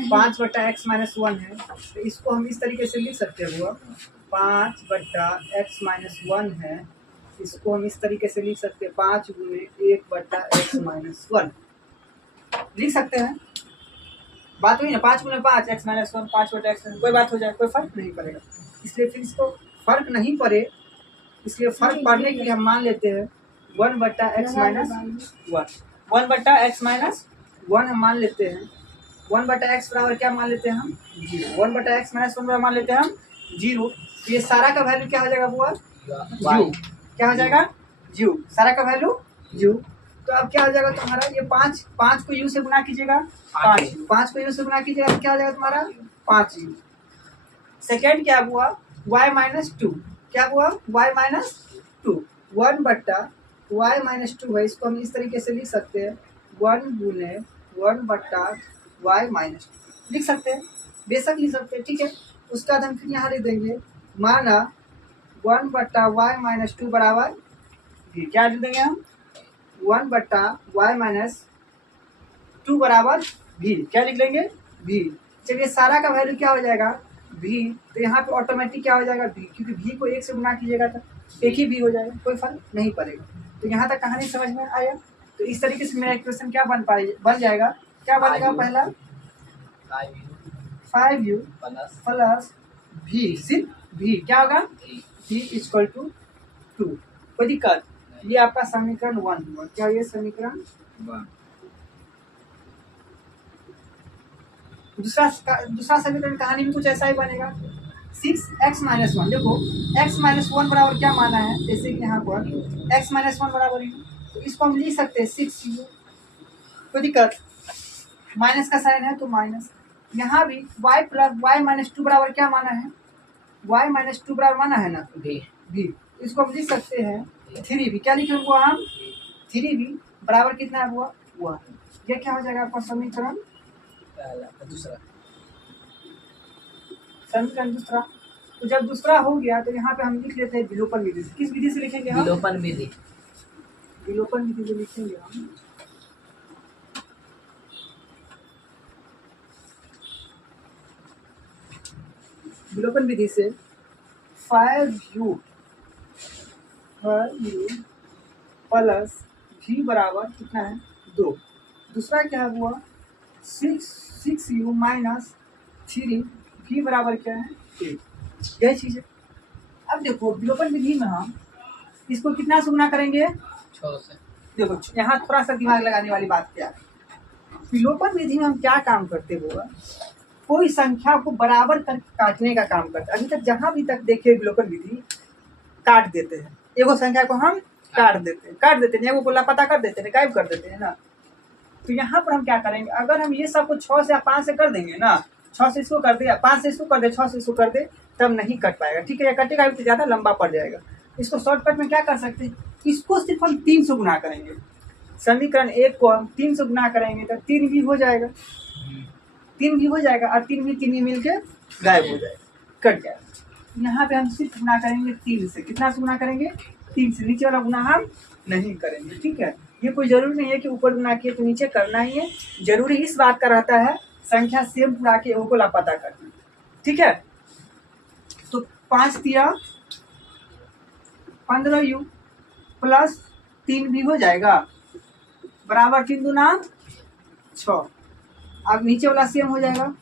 5 बट्टा x - 1 है, तो इसको हम इस तरीके से लिख सकते हैं, 5 बट्टा x - 1 है, इसको हम इस तरीके से लिख सकते हैं 5 गुने 1 बट्टा x - 1 लिख सकते हैं। बात हुई ना, 5 गुने 5 x - 1 5 बट्टा x, कोई बात हो जाए, कोई फर्क नहीं पड़ेगा, इसलिए फिर इसको फर्क नहीं पड़े, इसलिए फर्क पड़ने के लिए हम मान लेते हैं 1 बट्टा x - 1, 1 बट्टा x - 1 हम मान लेते हैं, 1 बट्टा x बराबर क्या मान लेते हैं हम 0, 1 बट्टा x - 1 बराबर मान लेते हैं हम 0। ये सारा का वैल्यू क्या हो जाएगा बुआ u, क्या हो जाएगा u, सारा का वैल्यू u। तो अब क्या हो जाएगा तुम्हारा, ये 5 को u से गुना कीजिएगा, 5 को u से गुना कीजिएगा, क्या हो जाएगा तुम्हारा 5u। सेकेंड क्या हुआ y - 2, क्या हुआ y - 2, 1 बट्टा y - 2 है, इसको हम इस तरीके से लिख सकते हैं 1 गुने 1 बट्टा y - 2 लिख सकते हैं, बेशक लिख सकते हैं, ठीक है। उसके बाद हम फिर यहाँ लिख देंगे माना 1 बट्टा y - 2 बराबर v, क्या लिख देंगे हम 1 बट्टा y - 2 बराबर v, क्या लिख लेंगे v। चलिए सारा का वैल्यू क्या हो जाएगा v, तो यहाँ पे ऑटोमेटिक क्या हो जाएगा v, क्योंकि v को 1 से गुना कीजिएगा तो एक ही v हो जाएगा, कोई फर्क नहीं पड़ेगा। तो यहाँ तक कहानी समझ में आया। तो इस तरीके से मेरा इक्वेशन क्या बन जाएगा, क्या बनेगा, पहला 5u प्लस v, सिर्फ v क्या होगा v इक्वल टू 2, कोई दिक्कत, ये आपका समीकरण 1 हुआ, क्या ये समीकरण 1। दूसरा समीकरण कहानी में कुछ ऐसा ही बनेगा 6x - 1, देखो x - 1 बराबर क्या माना है, जैसे कि यहाँ पर x - 1 बराबर है, तो इसको हम लिख सकते हैं 6u, कोई दिक्कत, माइनस का साइन है तो माइनस। यहाँ भी y - 2 बराबर क्या माना है, y - 2 बराबर माना है ना v, इसको हम लिख सकते हैं 3v, क्या लिखे हुआ हम 3v बराबर कितना हुआ 1। ये क्या हो जाएगा आपका समीकरण समीकरण दूसरा। तो जब दूसरा हो गया तो यहाँ पे हम लिख लेते हैं विलोपन विधि से। किस विधि से लिखेंगे हम, विलोपन विधि, विलोपन विधि से लिखेंगे हम। विलोपन विधि से 5u प्लस v बराबर कितना है 2, दूसरा क्या हुआ 6u माइनस 3v बराबर क्या है 8, यही चीज़ है। अब देखो विलोपन विधि में हम इसको कितना से गुना करेंगे 6 से, देखो यहाँ थोड़ा सा दिमाग लगाने वाली बात क्या है, विलोपन विधि में हम क्या काम करते होगा, कोई संख्या को बराबर कर काटने का काम करते हैं। अभी तक जहाँ भी तक देखे विलोपन विधि काट देते हैं, एगो संख्या को हम काट देते हैं, एगो को लापता कर देते हैं, गायब कर देते हैं ना। तो यहाँ पर हम क्या करेंगे, अगर हम ये सब को 6 से या 5 से कर देंगे ना, 6 से इसको कर दे या 5 से इसको कर दे, 6 से इसको कर दे, तब नहीं कट पाएगा, ठीक है। या कटेगा भी तो ज़्यादा लंबा पड़ जाएगा। इसको शॉर्टकट में क्या कर सकते हैं, इसको सिर्फ हम 3 से गुना करेंगे, समीकरण 1 को हम 3 से गुना करेंगे तो 3 भी हो जाएगा, 3 भी हो जाएगा, और 3 भी मिल के गायब हो जाएगा, कट जाएगा। यहाँ पे हम सिर्फ गुना करेंगे 3 से, कितना से गुना करेंगे 3 से, नीचे वाला गुना हम नहीं करेंगे, ठीक है। ये कोई ज़रूरी नहीं है कि ऊपर गुना किए तो नीचे करना ही है, जरूरी इस बात का रहता है संख्या सेम पूरा के को लापता करना। ठीक है, तो 5 तिया 15u प्लस 3 भी हो जाएगा बराबर 3 दूना 6। अब नीचे वाला सेम हो जाएगा।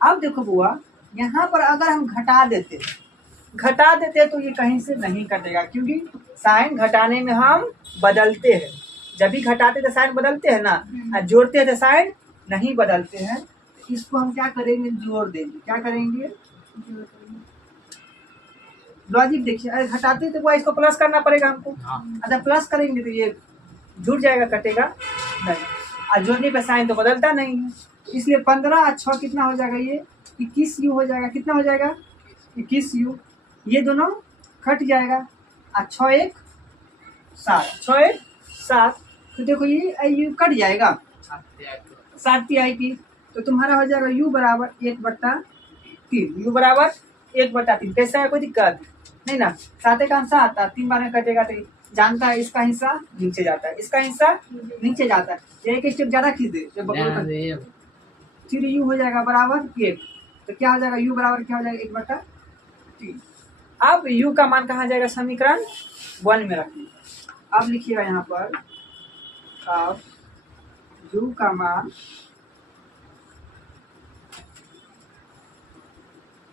अब देखो बुआ, यहाँ पर अगर हम घटा देते तो ये कहीं से नहीं कटेगा, क्योंकि साइन घटाने में हम बदलते हैं। जब भी घटाते तो साइन बदलते हैं ना, और जोड़ते हैं तो साइन नहीं बदलते हैं। तो इसको हम क्या करेंगे, जोड़ देंगे। क्या करेंगे, लॉजिक देखिए, अरे घटाते तो इसको प्लस करना पड़ेगा हमको। अच्छा, प्लस करेंगे तो ये जुड़ जाएगा, कटेगा नहीं। और जोड़ने पे साइन तो बदलता नहीं है, इसलिए 15 और 6 कितना हो जाएगा, ये 21u हो जाएगा। कितना हो जाएगा, 21u। ये दोनों कट जाएगा और 6 1 7। तो देखो ये यू कट जाएगा, 7 आई की। तो तुम्हारा हो जाएगा u बराबर 1/3। u बराबर 1/3। कैसा है, कोई दिक्कत नहीं ना। 7 का 7 आता, 3 बार में कटेगा तो जानता है इसका हिस्सा नीचे जाता है, इसका हिस्सा नीचे जाता है। एक स्टेप ज्यादा खींच दे, 3u हो जाएगा बराबर 1। तो क्या हो जाएगा, u बराबर क्या हो जाएगा, 1/3। अब u का मान कहाँ जाएगा, समीकरण 1 में रखिए। अब लिखिएगा यहाँ पर, अब u का मान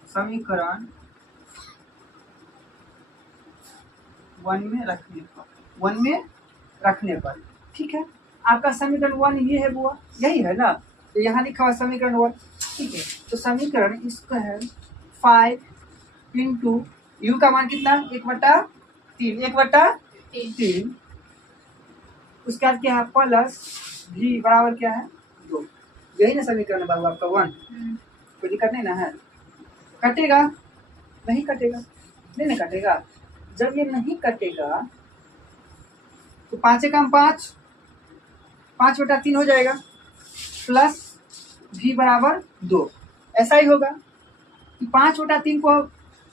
समीकरण 1 में रखने पर ठीक है। आपका समीकरण 1 ये है बुआ, यही है ना। तो यहाँ लिखा हुआ समीकरण 1, ठीक है। तो समीकरण इसका है 5 इंटू यू का मान कितना, 1/3। उसके बाद क्या है, प्लस भी बराबर क्या है, 2। यही ना समीकरण बाबू आपका 1। कोई दिक्कत नहीं ना है। कटेगा नहीं, कटेगा नहीं कटेगा। जब ये नहीं कटेगा तो 5 का 5/3 हो जाएगा, प्लस भी बराबर 2। ऐसा ही होगा कि 5/3 को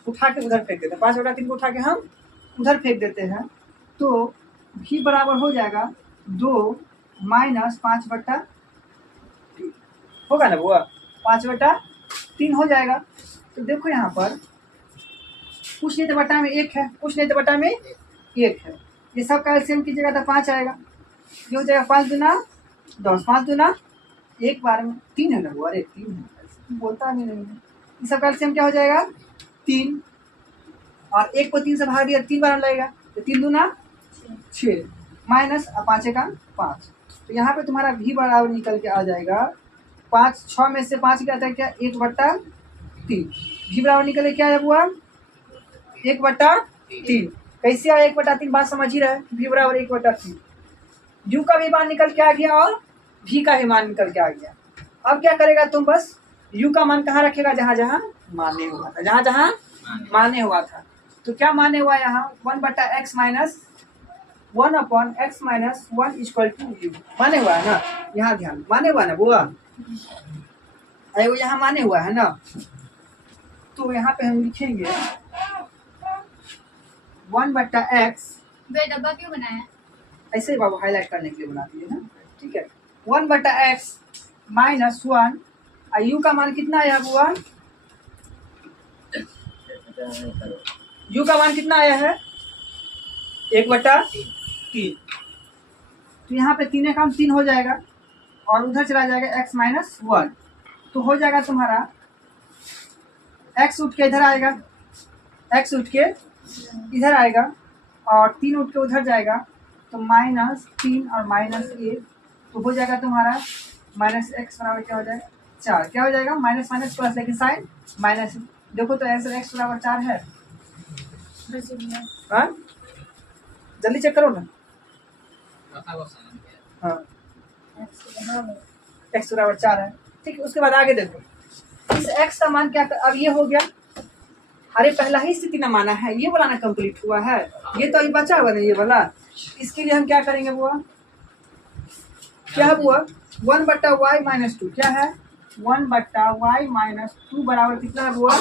उठा के उधर फेंक देते हैं। 5/3 को उठा के हम उधर फेंक देते हैं, तो भी बराबर हो जाएगा 2 माइनस 5/3 होगा ना बुआ, 5/3 हो जाएगा। तो देखो यहाँ पर कुछ नहीं तो बटा में 1 है, कुछ नहीं तो बटा में 1 है। ये सब का एलसीएम कीजिएगा तो 5 आएगा। ये हो जाएगा 5 दूना 10, 5 दूना 1 बार में 3 है ना वो, अरे 3 है, बोलता नहीं है। ये सब का एलसीएम क्या हो जाएगा, 3। और 1 को 3 से भाग दिया, 3 बार लगेगा, तो 3 दूना 6 माइनस 5 का 5। तो यहाँ पे तुम्हारा भी बराबर निकल के आ जाएगा 5। 6 में से 5 क्या आता है, क्या 1/3। भी बराबर निकले क्या है बुआ, 1/3। कैसे आया 1/3, बात समझ ही रहे। भी बराबर 1/3। यू का भी मान निकल के आ गया और भी का भी मान निकल के आ गया। अब क्या करेगा तुम, बस यू का मान कहाँ रखेगा, जहाँ जहाँ माने हुआ था, जहाँ जहाँ माने हुआ था। तो क्या माने हुआ यहाँ, 1/x minus 1/x minus 1 equal to u माने हुआ है ना। यहाँ ध्यान, माने हुआ है ना बुआ, अरे वो यहाँ माने हुआ है ना। तो यहाँ पे हम लिखेंगे 1/x। वे डब्बा क्यों बनाया? ऐसे ही बाबू हाईलाइट करने के लिए बना दिए ना, ठीक है। 1/x माइनस 1, यू का मान कितना आया बुआ, यू का मान कितना आया है, 1/3। तो यहाँ पे 3 का 3 हो जाएगा और उधर चला जाएगा x माइनस 1। तो हो जाएगा तुम्हारा x उठ के इधर आएगा, x उठ के इधर आएगा और 3 उठ के उधर जाएगा, तो -3 और -1। तो हो जाएगा तुम्हारा -x बराबर क्या हो जाएगा, 4। क्या हो जाएगा, माइनस माइनस प्लस, लेकिन साइन माइनस। देखो तो आंसर x बराबर 4 है। हाँ जल्दी चेक करो ना। हाँ x बराबर 4 है, ठीक है। उसके बाद आगे देखो, इस x का मान क्या, अब ये हो गया, अरे पहला ही स्थिति ना माना है, ये वाला ना कंप्लीट हुआ है, ये तो अभी बचा हुआ नहीं ये वाला। इसके लिए हम क्या करेंगे बुआ, क्या है बुआ, 1/y माइनस 2 क्या है, 1/y माइनस 2 बराबर कितना है बुआ,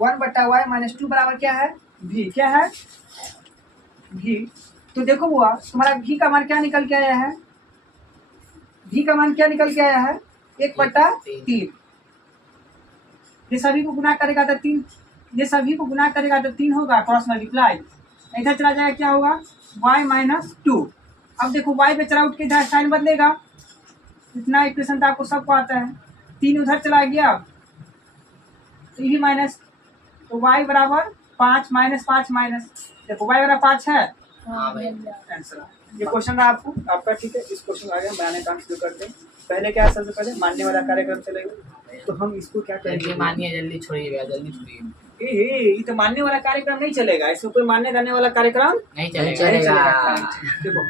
1/y माइनस 2 बराबर क्या है, v। क्या है, v। तो देखो बुआ तुम्हारा भी का मान क्या निकल के आया है, भी का मान क्या निकल के आया है 1/3। ये सभी को गुना करेगा तो 3, ये सभी को गुना करेगा तो 3 होगा, क्रॉस मल्टीप्लाई इधर चला जाएगा, क्या होगा y - 2। अब देखो y पे चला उठ के इधर साइन बदलेगा, इतना इक्वेशन तो आपको सबको आता है, 3 उधर चला गया तो ये भी माइनस, तो y बराबर 5 -5 माइनस, देखो y बराबर 5 है, हाँ भाई। आंसर। ये क्वेश्चन रहा आपका ठीक है। इस क्वेश्चन आगे हम बनाने का शुरू करते हैं। पहले क्या है, सबसे पहले मानने वाला कार्यक्रम चलेगा, तो हम इसको क्या जल्दी करेंगे, मानिए, जल्दी छोड़िए भैया, जल्दी छोड़िए। ये तो मानने वाला कार्यक्रम नहीं चलेगा, इसमें कोई मानने जाने वाला कार्यक्रम नहीं नहीं चलेगा। चलेगा। देखो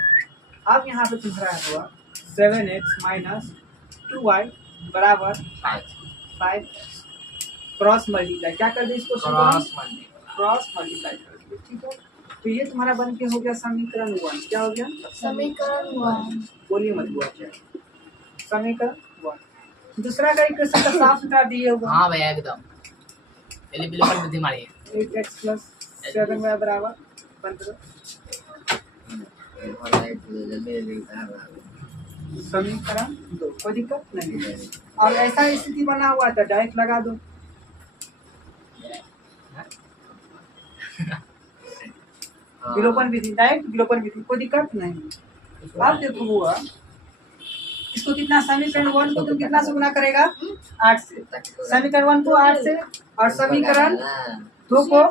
अब यहाँ पे तुम्हारा हुआ 7x - 2y बराबर 5 क्रॉस मल्टीप्लाई, क्या कर दे इसको, क्रॉस मल्टीप्लाई। क्रॉस मल्टीप्लाई कर दिए, ठीक है। तो ये तुम्हारा बन के हो गया समीकरण 1। क्या हो गया, समीकरण 1। बोलिए मत हुआ क्या, समीकरण 1। दूसरा का इक्वेशन का साफ सुथरा दिए होगा, हाँ भैया एकदम, जल्दी बिल्कुल बुद्धि मारिए। 8x + 7y बराबर 15। समीकरण 2, कोई दिक्कत नहीं। अब ऐसा स्थिति बना हुआ था, डायरेक्ट लगा दो, विलोपन विधि, डायरेक्ट विलोपन विधि, कोई दिक्कत नहीं। अब देखो हुआ इसको कितना, समीकरण 1 को तुम कितना से गुना करेगा, 8 से, समीकरण 1 को 8 से, और समीकरण 2 को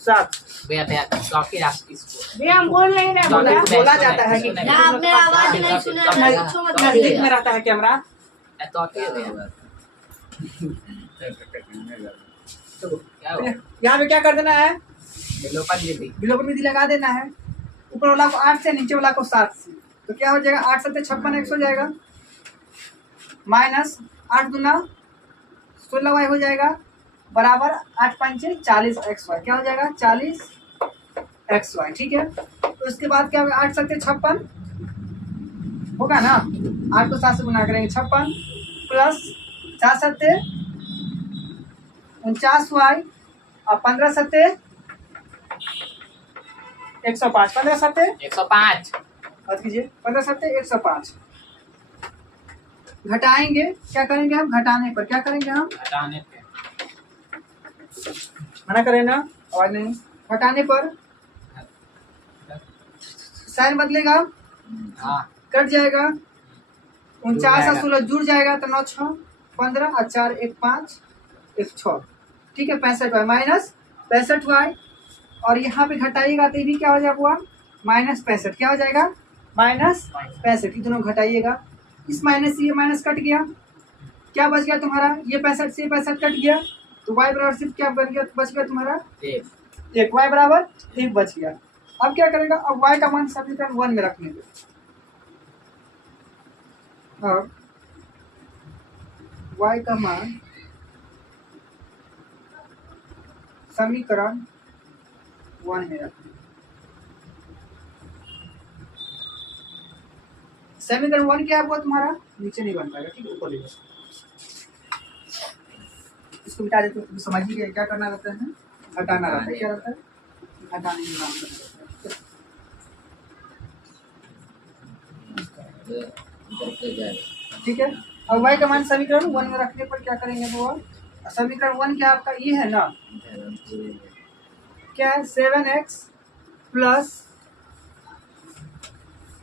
7। भैया भैया काफी रास्ते इसको भैया हम बोल नहीं रहे भैया। बोला जाता है कि ना आपने आवाज नहीं सुना, पूछो मत नजदीक करिए। में रहता है कैमरा। तो आते हैं भैया। तो क्या हुआ? यहाँ पे क्या कर देना है, विलोपन विधि। विलोपन विधि लगा देना है, ऊपर वाला को 8 से, नीचे वाला को 7 से, तो क्या हो जाएगा 8 7 56 x हो जाएगा, माइनस 8 दूना 16y हो जाएगा, बराबर 8 5 40 xy, क्या हो जाएगा 40 xy, ठीक है। तो इसके बाद क्या होगा, 8 7 56 होगा ना, 8 को 7 से गुना करेंगे 56 प्लस 4 7 49y और 15 7 105, 15 7 105। बात कीजिए, 15 7 105। घटाएंगे, क्या करेंगे हम, घटाने पर क्या करेंगे हम, हटाने पे मना करें ना, आवाज नहीं, घटाने पर साइन बदलेगा, हाँ कट जाएगा, 49 और जाएगा। 16 जुड़ जाएगा तो 9 6 15 और 4 1 5 1 6, ठीक है। 65y माइनस 65y, और यहाँ पे घटाइएगा तो ये भी क्या हो जाएगा, -65, क्या हो जाएगा -65, ये दोनों घटाइएगा, इस माइनस से ये माइनस कट गया, क्या बच गया तुम्हारा, ये 65 से 65 कट गया, तो y बराबर सिर्फ क्या बन गया, बच गया तुम्हारा एक, y बराबर 1 बच गया। अब क्या करेगा, अब y का मान समीकरण 1 में रखने दो, और y का मान समीकरण 1 में रखने, समीकरण 1 क्या हुआ तुम्हारा, नीचे नहीं बन पाएगा, ठीक है, ऊपर ले जाओ, इसको मिटा देते, तो समझिए क्या करना रहता है, हटाना रहता है, क्या रहता है, हटाने का काम करना रहता है, ठीक है। अब y का मान समीकरण 1 में रखने पर क्या करेंगे, वो समीकरण 1 क्या आपका ये है ना, क्या है 7x plus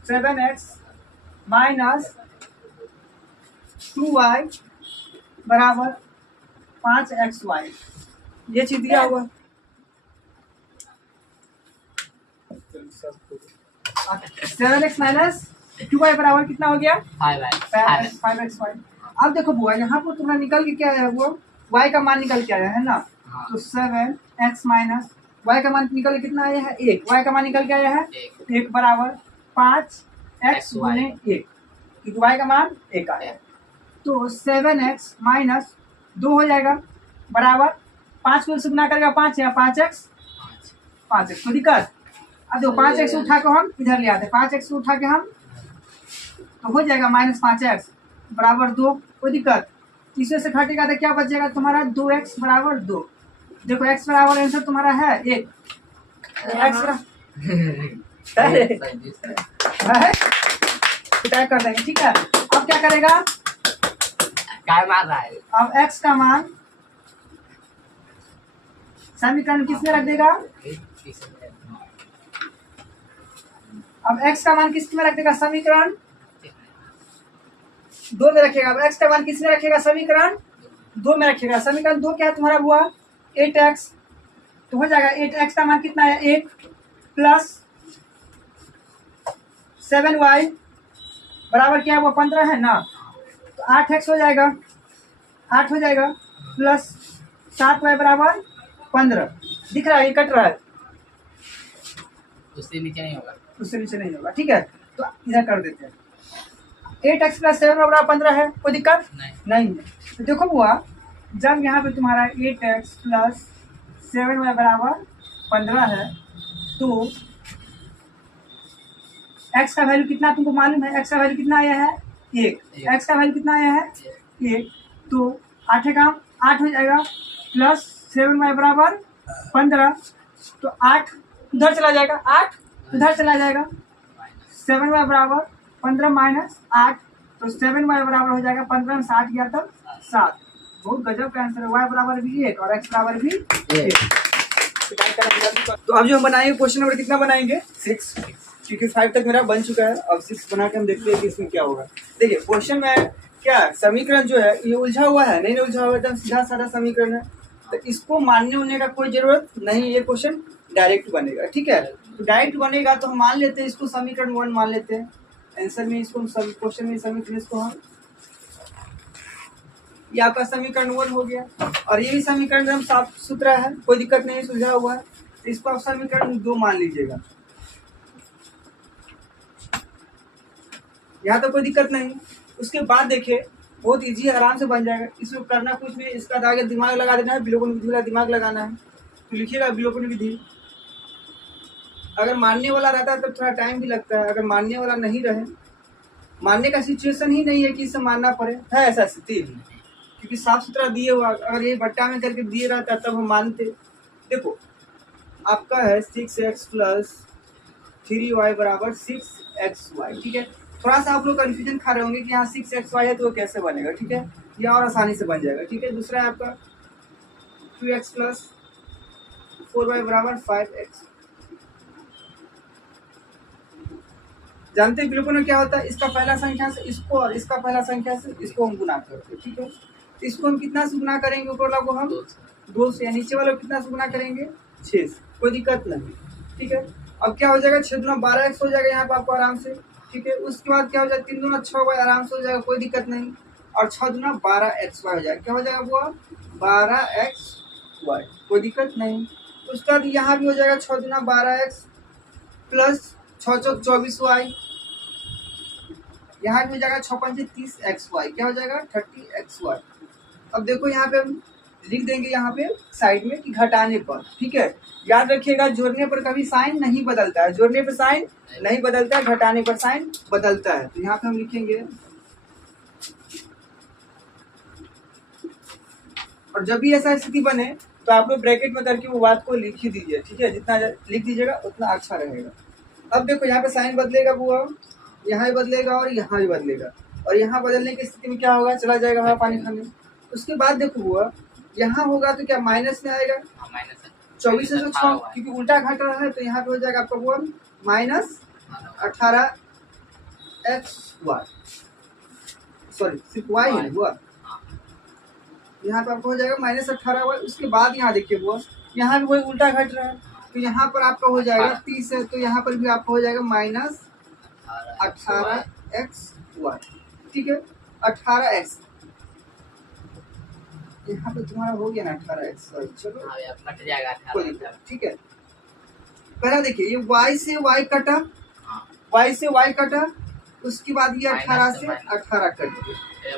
7x minus 2y बराबर 5xy, ये चीज दिया हुआ, 7x माइनस 2y बराबर कितना हो गया, 5xy। अब देखो बुआ यहाँ पर तुम्हारा निकल के क्या है, वो y का मान निकल के आया है ना, तो 7x माइनस y का मान निकल के कितना आया है 1, y का मान निकल के आया है 1 बराबर 5x गुने 1, क्योंकि y का मान 1 आया है, तो 7x माइनस 2 हो जाएगा, बराबर 5 को से गुना करेगा 5 या 5x, तो दिक्कत, अब देखो 5x उठा के हम इधर ले आते हैं, 5x उठा के हम तो हो जाएगा -5x बराबर 2, कोई दिक्कत, इसमें से घटेगा तो क्या बचेगा तुम्हारा 2x बराबर 2, देखो x बराबर आंसर तुम्हारा है 1, x है सर जी सर। क्या कर देंगे, ठीक है। अब क्या करेगा, काय मार रहा है? अब x का मान समीकरण किसमें रख देगा, अब x का मान किसमें रख देगा, समीकरण 2 में रखेगा। अब x का मान किसमें रखेगा, समीकरण 2 में रखेगा। समीकरण 2 क्या है तुम्हारा हुआ 8x, तो हो जाएगा 8x का मान कितना है 1 प्लस 7y बराबर क्या है वो 15 है ना, तो 8x हो जाएगा, 8 हो जाएगा प्लस 7y बराबर 15। दिख रहा है, ये कट रहा है, उससे नीचे नहीं होगा। उससे नीचे नहीं होगा, ठीक है। तो इधर कर देते हैं, 8x प्लस 7 बराबर 15 है, कोई दिक्कत नहीं है। तो देखो बुआ, जब यहाँ पे तुम्हारा 8x प्लस 7y बराबर 15 है, तो x का वैल्यू कितना तुमको मालूम है, x का वैल्यू कितना आया है 1, x का वैल्यू कितना आया है 1, तो 8 का 8 हो जाएगा प्लस 7y बराबर 15, तो 8 उधर चला जाएगा, 8 उधर चला जाएगा, 7y बराबर 15 माइनस 8, तो 7y बराबर हो जाएगा 15 में 60 गया तब 7। बहुत गजब का आंसर है, y बराबर भी 1 और x बराबर भी 1। तो अब जो हम बनाएंगे क्वेश्चन नंबर कितना बनाएंगे 6, क्योंकि 5 तक मेरा बन चुका है। अब 6 बना के हम देखते हैं कि इसमें क्या होगा। देखिए क्वेश्चन में क्या समीकरण जो है ये उलझा हुआ है, नहीं उलझा हुआ, एकदम सीधा साधा समीकरण है, तो इसको मानने होने का कोई जरूरत नहीं, ये क्वेश्चन डायरेक्ट बनेगा, ठीक है। तो डायरेक्ट बनेगा तो हम मान लेते हैं इसको समीकरण 1 मान लेते हैं, आंसर में इसको क्वेश्चन में समीकरण इसको हम, ये आपका समीकरण 1 हो गया। और ये भी समीकरण एकदम साफ सुथरा है, कोई दिक्कत नहीं, सुलझा हुआ है, तो इसको आप समीकरण 2 मान लीजिएगा, यहाँ तो कोई दिक्कत नहीं। उसके बाद देखिए बहुत इजी, आराम से बन जाएगा, इसमें करना कुछ नहीं, इसका आगे दिमाग लगा देना है, विलोपन विधि वाला दिमाग लगाना है, तो लिखिएगा विलोपन विधि। अगर मानने वाला रहता है तो थोड़ा टाइम भी लगता है, अगर मानने वाला नहीं रहे, मानने का सिचुएशन ही नहीं है कि इसे मानना पड़े, है ऐसा स्थिति, क्योंकि साफ सुथरा दिए हुआ, अगर ये भट्टा में करके दिए रहता तब हम मानते। देखो आपका है 6x प्लस 3y बराबर 6xy, ठीक है। थोड़ा सा आप लोग कंफ्यूजन खा रहे होंगे कि यहाँ 6xy है तो वो कैसे बनेगा, ठीक है, ये और आसानी से बन जाएगा, ठीक है। दूसरा है आपका 2x प्लस 4y बराबर 5x। जानते हैं विलोपन में क्या होता है, इसका पहला संख्या से इसको और इसका पहला संख्या से इसको हम गुना करते हैं, ठीक है। इसको हम कितना से गुना करेंगे, ऊपर वाला को हम 2 से, या नीचे वाला को कितना से गुना करेंगे 6 से, कोई दिक्कत नहीं, ठीक है। अब क्या हो जाएगा 6 दूना 12x हो जाएगा यहाँ पे आपको आराम से, ठीक है। उसके बाद क्या हो जाएगा 3 दूना 6y आराम से हो जाएगा, कोई दिक्कत नहीं, और 6 दूना 12xy हो जाएगा, क्या हो जाएगा वो 12xy, कोई दिक्कत नहीं। उसके बाद यहाँ भी हो जाएगा 6 दूना 12x प्लस 6 चौक 24y, यहाँ भी हो जाएगा 6 पंचे 30xy, क्या हो जाएगा 30xy। अब देखो यहाँ पे हम लिख देंगे यहाँ पे साइड में कि घटाने पर, ठीक है। याद रखिएगा जोड़ने पर कभी साइन नहीं बदलता है, जोड़ने पर साइन नहीं बदलता है, घटाने पर साइन बदलता है। तो यहाँ पे हम लिखेंगे, और जब भी ऐसा स्थिति बने तो आप लोग ब्रैकेट में करके वो बात को लिख ही दीजिए, ठीक है। जितना लिख दीजिएगा उतना अच्छा रहेगा। अब देखो यहाँ पे साइन बदलेगा बुआ, यहाँ भी बदलेगा और यहाँ भी बदलेगा, और यहाँ बदलने की स्थिति में क्या होगा, चला जाएगा हवा पानी खाने। उसके बाद देखो बुआ यहाँ होगा तो क्या माइनस में आएगा, 24 से 6, क्योंकि उल्टा घट रहा है, तो यहाँ पे हो जाएगा आपका बुआ माइनस 18xy, सॉरी सिर्फ y है बुआ, यहाँ पे आपको हो जाएगा माइनस 18y। उसके बाद यहाँ देखिए बुआ यहाँ भी वही उल्टा घट रहा है, तो यहाँ पर आपका हो जाएगा 30 है, तो यहाँ पर भी आपका हो जाएगा माइनस 18xy, ठीक है। 18x यहाँ पे तुम्हारा हो गया ना 18x, चलो कट जाएगा 18, ठीक है। पहला देखिए ये y से y कटा, y से y कटा, उसके बाद ये 18 से 18 कट गया,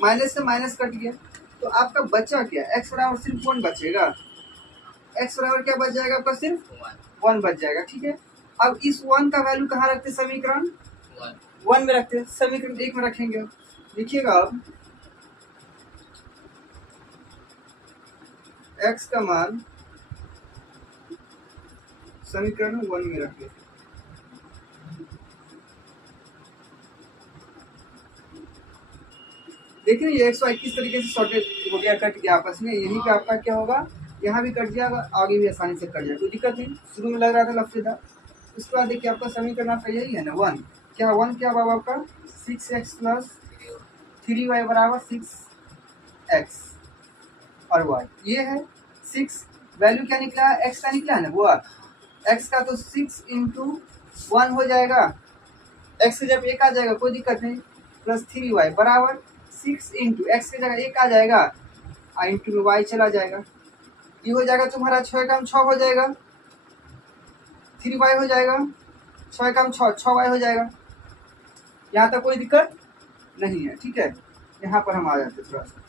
माइनस से माइनस कट गया, तो आपका बचा क्या, x बराबर सिर्फ 1 बचेगा, x बराबर क्या बच जाएगा आपका सिर्फ 1 बच जाएगा, ठीक है। अब इस 1 का वैल्यू कहाँ रखते, समीकरण 1 में रखते हैं, समीकरण 1 में रखेंगे। लिखिएगा अब x का मान समीकरण 1 में रख लेते हैं, देखिए ये एक्स वाई किस तरीके से सॉर्टेड हो गया, कट गया आपस में। यहीं पे आपका क्या होगा, यहाँ भी कट जाएगा, आगे भी आसानी से कट जाएगा, कोई दिक्कत नहीं। शुरू में लग रहा था लफेदार। उसके बाद देखिए आपका समीकरण आपका यही है ना, वन क्या, वन क्या बाबा आपका 6x प्लस 3y बराबर 6x और y, ये है 6। वैल्यू क्या निकला, x का निकला है ना, वो x का तो 6 इंटू 1 हो जाएगा, x से जब एक आ जाएगा कोई दिक्कत नहीं, प्लस 3y बराबर 6 इंटू एक्स की जगह एक आ जाएगा, इंटू में वाई चला जाएगा, ये हो जाएगा तुम्हारा 6 कम 6 हो जाएगा, 3y हो जाएगा, 6 कम 6 6y हो जाएगा। यहाँ तक कोई दिक्कत नहीं है, ठीक है। यहाँ पर हम आ जाते थोड़ा सा,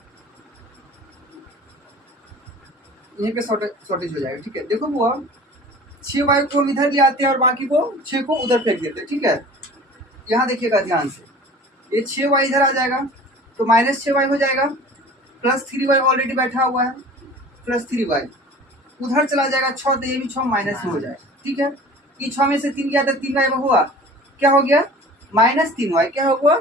यहीं पे शॉर्टेज हो जाएगा, ठीक है। देखो वो 6y को हम इधर ले आते हैं और बाकी को 6 को उधर फेंक देते हैं, ठीक है। यहाँ देखिएगा ध्यान से, ये 6y इधर आ जाएगा तो माइनस 6y हो जाएगा, प्लस 3y ऑलरेडी बैठा हुआ है, प्लस 3y उधर चला जाएगा 6, तो ये भी 6 माइनस में हो जाएगा, ठीक है। ये 6 में से 3 गया था, 3y हुआ, क्या हो गया माइनस 3y, क्या होगा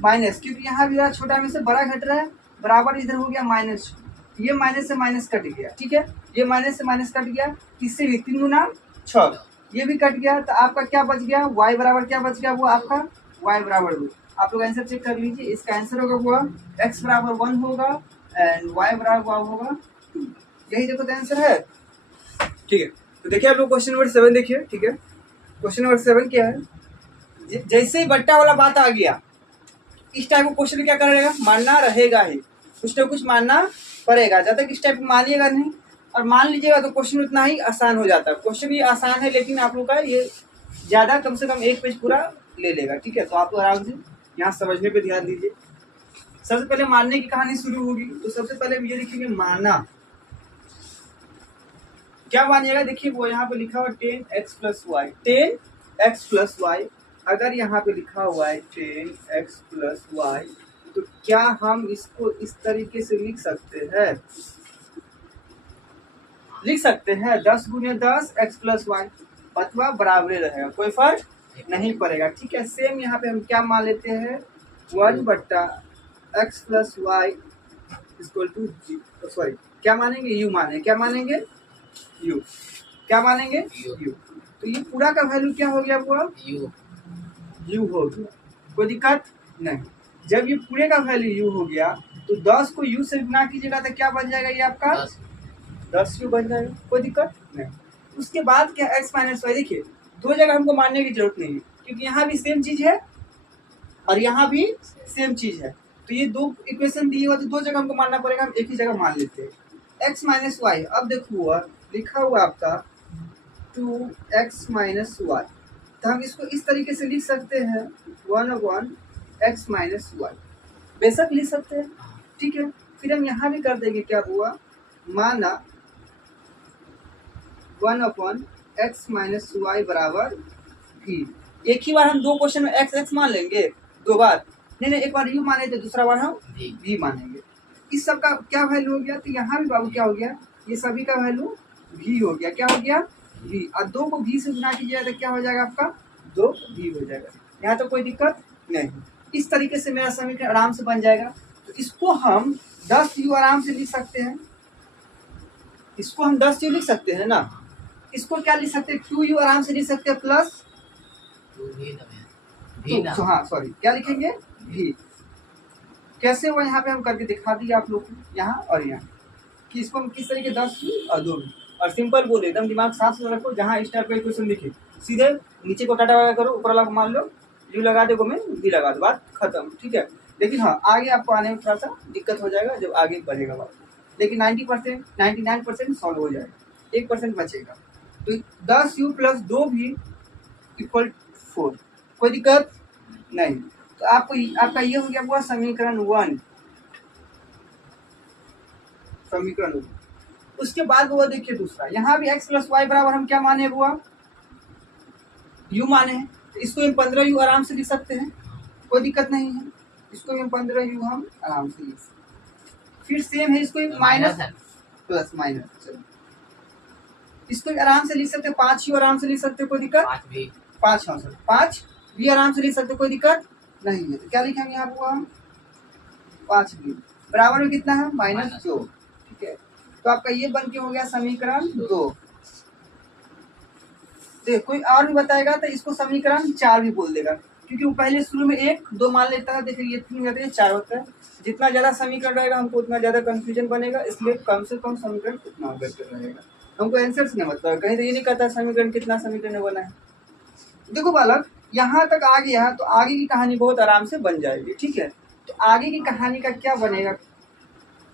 माइनस, क्योंकि यहाँ भी छोटा में से बड़ा घट रहा है, बराबर इधर हो गया माइनस, ये माइनस से माइनस कट गया, ठीक है। ये माइनस से माइनस कट गया, किससे भी 3 गुना 6, ये भी कट गया, तो आपका क्या बच गया, y बराबर क्या बच गया, वो आपका y बराबर वो, आप लोग आंसर चेक कर लीजिए। इसका आंसर होगा वो x बराबर 1 होगा एंड y बराबर होगा 2, यही देखो तो आंसर है, ठीक है। तो देखिए आप लोग क्वेश्चन नंबर 7 देखिए, ठीक है। क्वेश्चन नंबर 7 क्या है, जैसे ही बट्टा वाला बात आ गया, इस टाइप का क्वेश्चन क्या करेगा, मानना रहेगा ही, कुछ ना कुछ मानना पड़ेगा। जब तक इस टाइप मानिएगा नहीं और मान लीजिएगा तो क्वेश्चन उतना ही आसान हो जाता है। क्वेश्चन भी आसान है, लेकिन आप लोग का ये ज़्यादा कम से कम 1 पेज पूरा ले लेगा, ठीक है। तो आप लोग आराम से यहाँ समझने पे ध्यान दीजिए। सबसे पहले मानने की कहानी शुरू होगी, तो सबसे पहले ये लिखेंगे माना। क्या मानिएगा, देखिए वो यहाँ पे लिखा हुआ 10x plus Y, 10x plus Y. अगर यहाँ पे लिखा हुआ है 10x प्लस वाई, तो क्या हम इसको इस तरीके से लिख सकते हैं, लिख सकते हैं 10 गुने 10 x प्लस वाई, अथवा बराबर रहेगा, कोई फर्क नहीं पड़ेगा, ठीक है। सेम यहाँ पे हम क्या मान लेते हैं, 1 बट्टा x plus y equal to g, sorry क्या मानेंगे, यू मानेंगे, क्या मानेंगे यू, क्या मानेंगे यू। तो ये पूरा का वैल्यू क्या हो गया, वो यू हो गया, कोई दिक्कत नहीं। जब ये पूरे का वैल्यू यू हो गया, तो 10 को यू से गुना कीजिएगा तो क्या बन जाएगा, ये आपका 10 यू बन जाएगा, कोई दिक्कत नहीं। उसके बाद क्या x माइनस वाई, देखिए दो जगह हमको मानने की जरूरत नहीं है, क्योंकि यहाँ भी सेम चीज है और यहाँ भी सेम चीज है। तो ये दो इक्वेशन दी हुआ, तो दो जगह हमको मानना पड़ेगा, हम एक ही जगह मान लेते हैं x माइनस वाई। अब देखो हुआ लिखा हुआ आपका 2x माइनस वाई, तो हम इसको इस तरीके से लिख सकते हैं 1/x माइनस वाई, बेशक लिख सकते हैं, ठीक है। फिर हम यहाँ भी कर देंगे, क्या हुआ माना 1/x माइनस वाई बराबर भी। एक ही बार हम दो क्वेश्चन में x मान लेंगे, दो बार नहीं, एक बार यू माने तो दूसरा बार हम भी मानेंगे। इस सब का क्या वैल्यू हो गया, तो यहाँ भी बाबू क्या हो गया, ये सभी का वैल्यू भी हो गया, क्या हो गया भी, और 2 को भी से गुना कीजिएगा तो क्या हो जाएगा आपका 2 भी हो जाएगा। यहाँ तो कोई दिक्कत नहीं। इस तरीके से मेरा समीकरण आराम से बन जाएगा। तो इसको हम 10 यू आराम से लिख सकते हैं, इसको हम 10 यू लिख सकते हैं ना। इसको क्या लिख सकते हैं, क्यू यू आराम से लिख सकते हैं, प्लस तो हाँ सॉरी क्या लिखेंगे भी। कैसे वो यहाँ पे हम करके दिखा दिए आप लोग को, यहाँ और यहाँ, कि इसको हम किस तरीके 10 और 2 और सिंपल बोले, एकदम दिमाग साफ से रखो। जहाँ इस टाइप का इक्वेशन दिखे सीधे नीचे को टाटा वाला करो, ऊपर वाला को मान लो, यू लगा दो में भी लगा दो, बात खत्म, ठीक है। लेकिन हाँ आगे आपको आने में थोड़ा सा दिक्कत हो जाएगा जब आगे बढ़ेगा बात, लेकिन 90% 99% सॉल्व हो जाएगा, 1% बचेगा। तो 10 यू प्लस 2 भी इक्वल 4, कोई दिक्कत नहीं। तो आपको आपका ये हो गया हुआ समीकरण 1, समीकरण 1। उसके बाद हुआ देखिए दूसरा, यहाँ भी x प्लस वाई बराबर हम क्या माने हुआ u माने हैं, तो इसको हम 15 यू आराम से लिख सकते हैं, कोई दिक्कत नहीं है। इसको हम 15 यू हम आराम से लिख सकते हैं। फिर सेम है, इसको माइनस प्लस माइनस, चलो इसको आराम से लिख सकते हैं, 5 यू आराम से लिख सकते हैं, कोई दिक्कत 5 64 5 भी आराम से लिख सकते, कोई दिक्कत नहीं है। तो क्या लिखेंगे यहाँ पर हम 5 भी बराबर में कितना है -2, ठीक है। तो आपका ये बन के हो गया समीकरण 2। देखो कोई और भी बताएगा तो इसको समीकरण 4 भी बोल देगा, क्योंकि वो पहले शुरू में 1 2 मान लेता है, देखिए ये 3 जाते हैं 4 होता है। जितना ज़्यादा समीकरण रहेगा हमको उतना ज़्यादा कंफ्यूजन बनेगा, इसलिए कम से कम समीकरण उतना बेहतर रहेगा। हमको आंसर्स नहीं मतलब, कहीं तो ये नहीं कहता समीकरण कितना समीकरण बना है। देखो बालक यहाँ तक आ गया है तो आगे की कहानी बहुत आराम से बन जाएगी, ठीक है। तो आगे की कहानी का क्या बनेगा,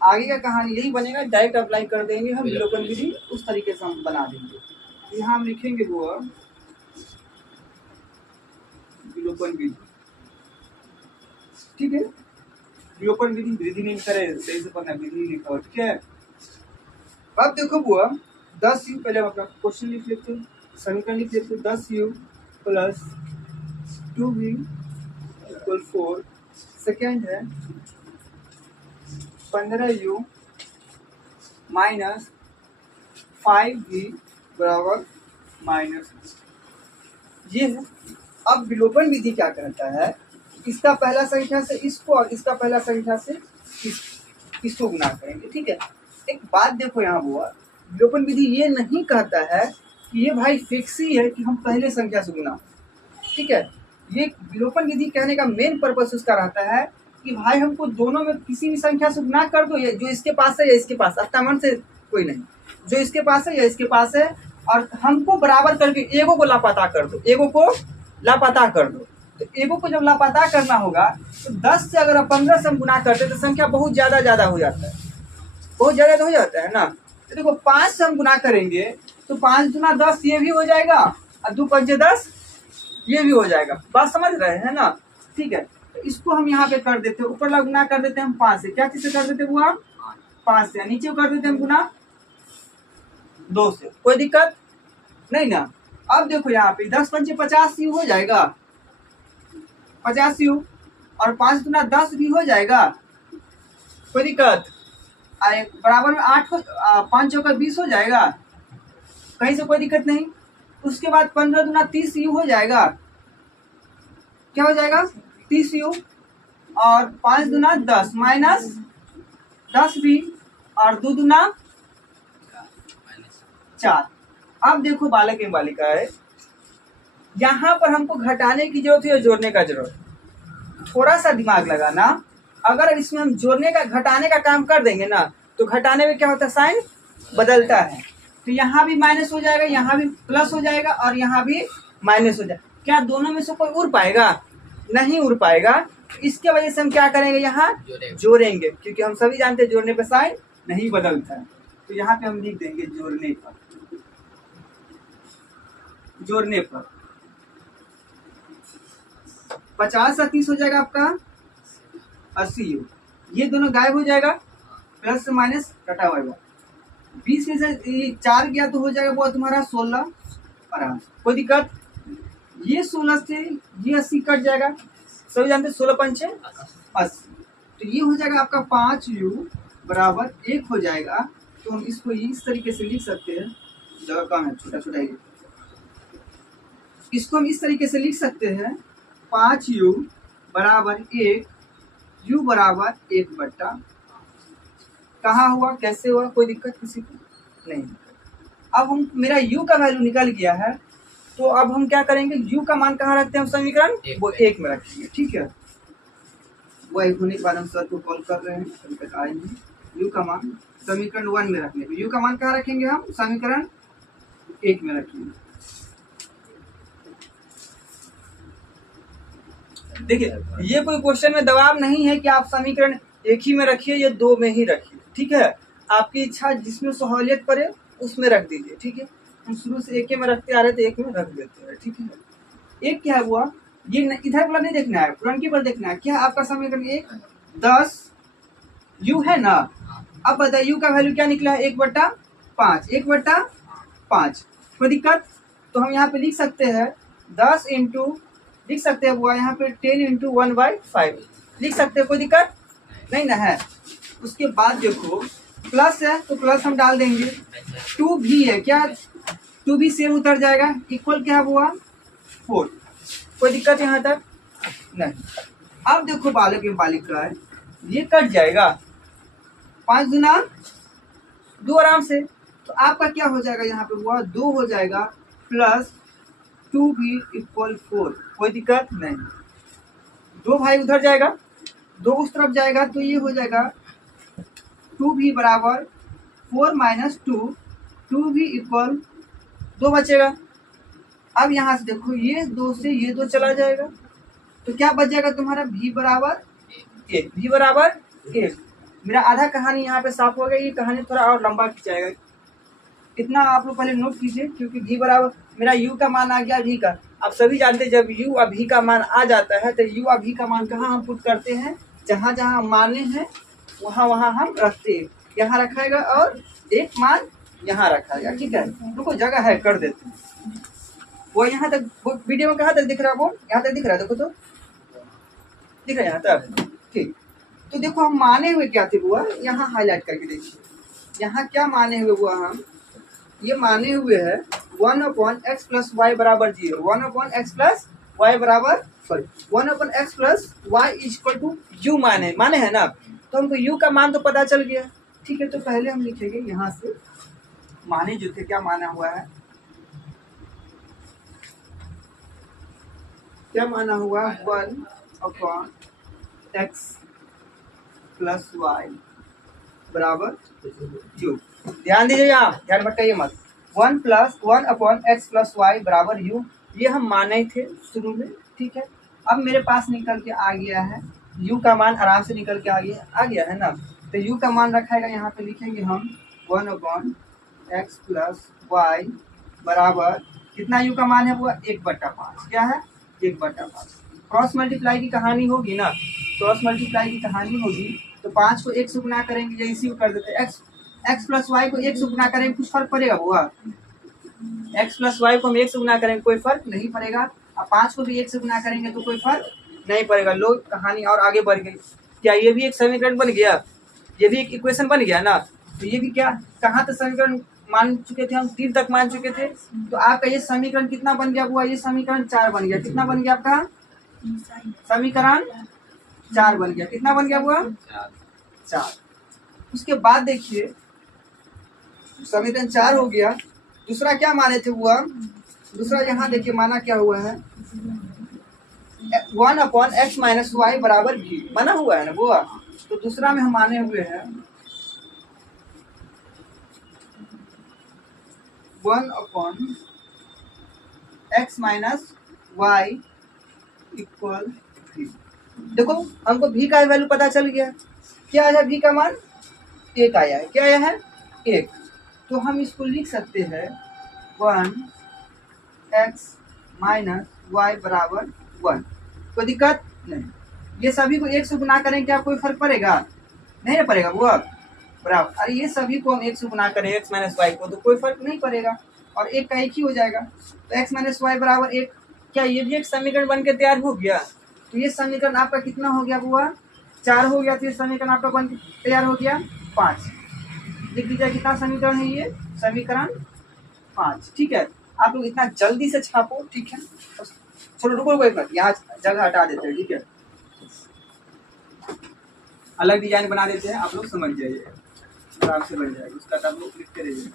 आगे का कहानी यही बनेगा, डायरेक्ट अप्लाई कर देंगे हम विलोपन विधि, उस तरीके से हम बना देंगे। यहाँ हम लिखेंगे वो विलोपन विधि, ठीक है। विलोपन विधि विधि नहीं करे सही से पढ़ना, विधि लिखा हो, ठीक है। अब देखो वो 10u, पहले हम अपना क्वेश्चन लिख लेते हैं, समीकरण लिख लेते हैं। 10u plus 2v equal 4, second है 15u माइनस 5v बराबर -, ये है। अब विलोपन विधि क्या कहता है, इसका पहला संख्या से इसको और इसका पहला संख्या से इसको गुना करेंगे, ठीक है। एक बात देखो यहाँ हुआ, विलोपन विधि ये नहीं कहता है कि ये भाई फिक्स ही है कि हम पहले संख्या से गुना, ठीक है। ये विलोपन विधि कहने का मेन पर्पस उसका रहता है कि भाई हमको दोनों में किसी भी संख्या से गुना कर दो, ये जो इसके पास है या इसके पास, अष्टामन से कोई नहीं, जो इसके पास है या इसके पास है, और हमको बराबर करके एगो को लापता कर दो, एगो को लापता कर दो। तो एगो को जब लापता करना होगा तो 10 से अगर 15 से हम गुना करते तो संख्या बहुत ज़्यादा हो जाता है, बहुत ज़्यादा हो जाता है ना। तो देखो 5 से हम गुना करेंगे तो 5 दूना 10 ये भी हो जाएगा, और 2 पंजे 10 ये भी हो जाएगा, बात समझ रहे हैं ना, ठीक है। तो इसको हम यहाँ पे कर देते हैं, ऊपर वाला गुना कर देते हैं हम 5 से, क्या चीज़ से कर देते हैं वो 5 से, नीचे कर देते हैं हम गुना 2 से, कोई दिक्कत नहीं ना। अब देखो यहाँ पे 10 पंचे 50 यू हो जाएगा, 50 यू, और 5 दूना 10 भी हो जाएगा, कोई दिक्कत, बराबर में 8 5 चौका 20 हो जाएगा, कहीं से कोई दिक्कत नहीं। उसके बाद 15 दूना 30 यू हो जाएगा, क्या हो जाएगा 30 यू, और 5 दूना 10 माइनस 10 भी, और 2 दूना 4। अब देखो बालक एवं बालिकाएं, यहाँ पर हमको घटाने की जरूरत है या जोड़ने का जरूरत, थोड़ा सा दिमाग लगाना। अगर इसमें हम जोड़ने का घटाने का काम कर देंगे ना तो घटाने में क्या होता है, साइन बदलता है। तो यहाँ भी माइनस हो जाएगा, यहाँ भी प्लस हो जाएगा, और यहाँ भी माइनस हो जाएगा। क्या दोनों में से कोई उड़ पाएगा, नहीं उड़ पाएगा। इसके वजह से हम क्या करेंगे, यहाँ जोड़ेंगे, क्योंकि हम सभी जानते हैं जोड़ने पर साइन नहीं बदलता है। तो यहाँ पे हम लिख देंगे जोड़ने पर, जोड़ने पर 50 से 30 हो जाएगा आपका 80 यू, ये दोनों गायब हो जाएगा, प्लस से माइनस कटा हुआ, 20 में से 4 गया तो हो जाएगा वो तुम्हारा 16 आराम, कोई दिक्कत। ये 16 से ये 80 कट जाएगा, सभी जानते 16 पंचे 80, तो ये हो जाएगा आपका 5 यू बराबर 1 हो जाएगा। तो हम इसको इस तरीके से लिख सकते हैं, जगह कम है, छोटा छोटा ही, इसको हम इस तरीके से लिख सकते हैं 5 यू बराबर 1, यू बराबर 1 बट्टा, कहाँ हुआ कैसे हुआ कोई दिक्कत किसी को नहीं। अब हम मेरा यू का वैल्यू निकल गया है, तो अब हम क्या करेंगे, यू का मान कहाँ रखते हैं हम समीकरण, वो 1 में रखेंगे, ठीक है। वो 1 होने के बाद हम सर को कॉल कर रहे हैं, अभी तक आएंगे। यू का मान समीकरण 1 में रखने, यू का मान कहाँ रखेंगे हम, समीकरण 1 में रखेंगे। देखिए ये कोई क्वेश्चन में दबाव नहीं है कि आप समीकरण 1 ही में रखिए या 2 में ही रखिए, ठीक है। आपकी इच्छा जिसमें सहूलियत पड़े उसमें रख दीजिए, ठीक है। हम शुरू से 1 में रखते आ रहे थे, 1 में रख देते हैं, ठीक है। एक क्या हुआ, ये इधर वाला नहीं देखना है, पुरनकी पर देखना है। क्या आपका समीकरण 1 10 यू है ना। अब बताइए यू का वैल्यू क्या निकला है, 1/5, 1/5, कोई दिक्कत। तो हम यहाँ पे लिख सकते हैं 10 इंटू, लिख सकते हैं वो यहाँ पे 10 इंटू 1/5 लिख सकते हैं, कोई दिक्कत नहीं ना है। उसके बाद देखो प्लस है तो प्लस हम डाल देंगे, 2 भी है क्या, 2 भी सेम उतर जाएगा, इक्वल क्या हुआ 4। कोई दिक्कत यहाँ तक नहीं। अब देखो बालक एवं बालिका है, ये कट जाएगा 5 गुना 2 आराम से। तो आपका क्या हो जाएगा यहाँ पे हुआ 2 हो जाएगा प्लस 2 भी इक्वल 4। कोई दिक्कत नहीं। 2 भाई उधर जाएगा, 2 उस तरफ जाएगा, तो ये हो जाएगा 2 भी बराबर 4 माइनस 2, 2 भी इक्वल 2 बचेगा। अब यहाँ से देखो ये 2 से ये 2 चला जाएगा, तो क्या बच जाएगा तुम्हारा v बराबर 1। v बराबर 1। मेरा आधा कहानी यहाँ पे साफ हो गया, ये कहानी थोड़ा और लंबा खिंचाएगा। इतना आप लोग पहले नोट कीजिए, क्योंकि v बराबर मेरा u का मान आ गया v का। आप सभी जानते हैं जब u और v का मान आ जाता है तो u और v का मान कहाँ हम पुट करते हैं, जहाँ जहाँ माने हैं वहाँ वहाँ हम रखते हैं। यहाँ रखाएगा और एक मान यहाँ रखाएगा, ठीक है। रुको जगह है कर देते हैं। वो यहाँ तक, वो वीडियो में कहाँ तक दिख रहा है, वो यहाँ तक दिख रहा है, देखो तो दिख रहा है यहाँ तक, ठीक। तो देखो हम माने हुए क्या थे बुआ, यहाँ हाईलाइट करके देखिए। यहाँ क्या माने हुए बुआ, हम ये माने हुए है 1/x प्लस वाई बराबर 0। 1/x प्लस वाई बराबर 1/x plus y equal to u माने है ना। तो हमको यू का मान तो पता चल गया, ठीक है। तो पहले हम लिखेंगे यहाँ से माने जो थे, क्या माना हुआ है, क्या माना हुआ 1/x प्लस वाई बराबर यू। ध्यान दीजिए, यहाँ ध्यान भटकाइए मत। 1/x प्लस वाई बराबर यू, ये हम माने थे शुरू में, ठीक है। अब मेरे पास निकल के आ गया है u का मान, आराम से निकल के आ गया है ना। तो u का मान रखाएगा, यहाँ पे लिखेंगे हम 1/x प्लस वाई बराबर कितना u का मान है वो 1/5। क्या है 1/5। क्रॉस मल्टीप्लाई की कहानी होगी ना, क्रॉस मल्टीप्लाई की कहानी होगी तो 5 को 1 से गुना करेंगे, या इसी को कर देते हैं। x प्लस वाई को 1 से गुना करेंगे, कुछ फर्क पड़ेगा बुआ? x प्लस वाई को हम 1 से गुना करेंगे, कोई फर्क नहीं पड़ेगा। अब 5 को भी 1 से गुना करेंगे तो कोई फर्क नहीं पड़ेगा। लोग कहानी और आगे बढ़ गई। क्या ये भी एक समीकरण बन गया, ये भी एक इक्वेशन बन गया ना। तो ये भी क्या, कहाँ तक समीकरण मान चुके थे हम, 3 तक मान चुके थे। तो आपका ये समीकरण कितना बन गया बुआ, ये समीकरण 4 बन गया। कितना बन गया आपका समीकरण 4 बन गया। कितना बन गया बुआ 4। उसके बाद देखिए समीकरण 4 हो गया। दूसरा क्या माने थे बुआ, दूसरा यहाँ देखिए माना क्या हुआ है 1/x माइनस वाई बराबर v बना हुआ है ना बुआ। तो दूसरा में हम माने हुए हैं 1/x minus Y equal v। देखो हमको v का वैल्यू पता चल गया। क्या आया v का मान 1 आया है। क्या आया है 1। तो हम इसको लिख सकते हैं 1x माइनस वाई बराबर 1। कोई दिक्कत नहीं। ये सभी को 1 से गुना करें, क्या कोई फर्क पड़ेगा? नहीं ना पड़ेगा बुआ, बराबर। अरे ये सभी को हम 1 से गुना करें x माइनस वाई को, तो कोई फर्क नहीं पड़ेगा और 1 का 1 ही हो जाएगा। तो x माइनस वाई बराबर 1। क्या ये भी एक समीकरण बन के तैयार हो गया? तो ये समीकरण आपका कितना हो गया बुआ 4 हो गया। तो ये समीकरण आपका बन के तैयार हो गया 5। लिख दीजिए कितना समीकरण है ये, समीकरण 5, ठीक है। आप लोग इतना जल्दी से छापो, ठीक है। चलो रुको कोई बात, यहाँ जगह हटा देते हैं, ठीक है। अलग डिजाइन बना देते हैं, आप लोग समझ जाइए, आराम से बन जाएगा। उसका आप लोग लिखते रहिए।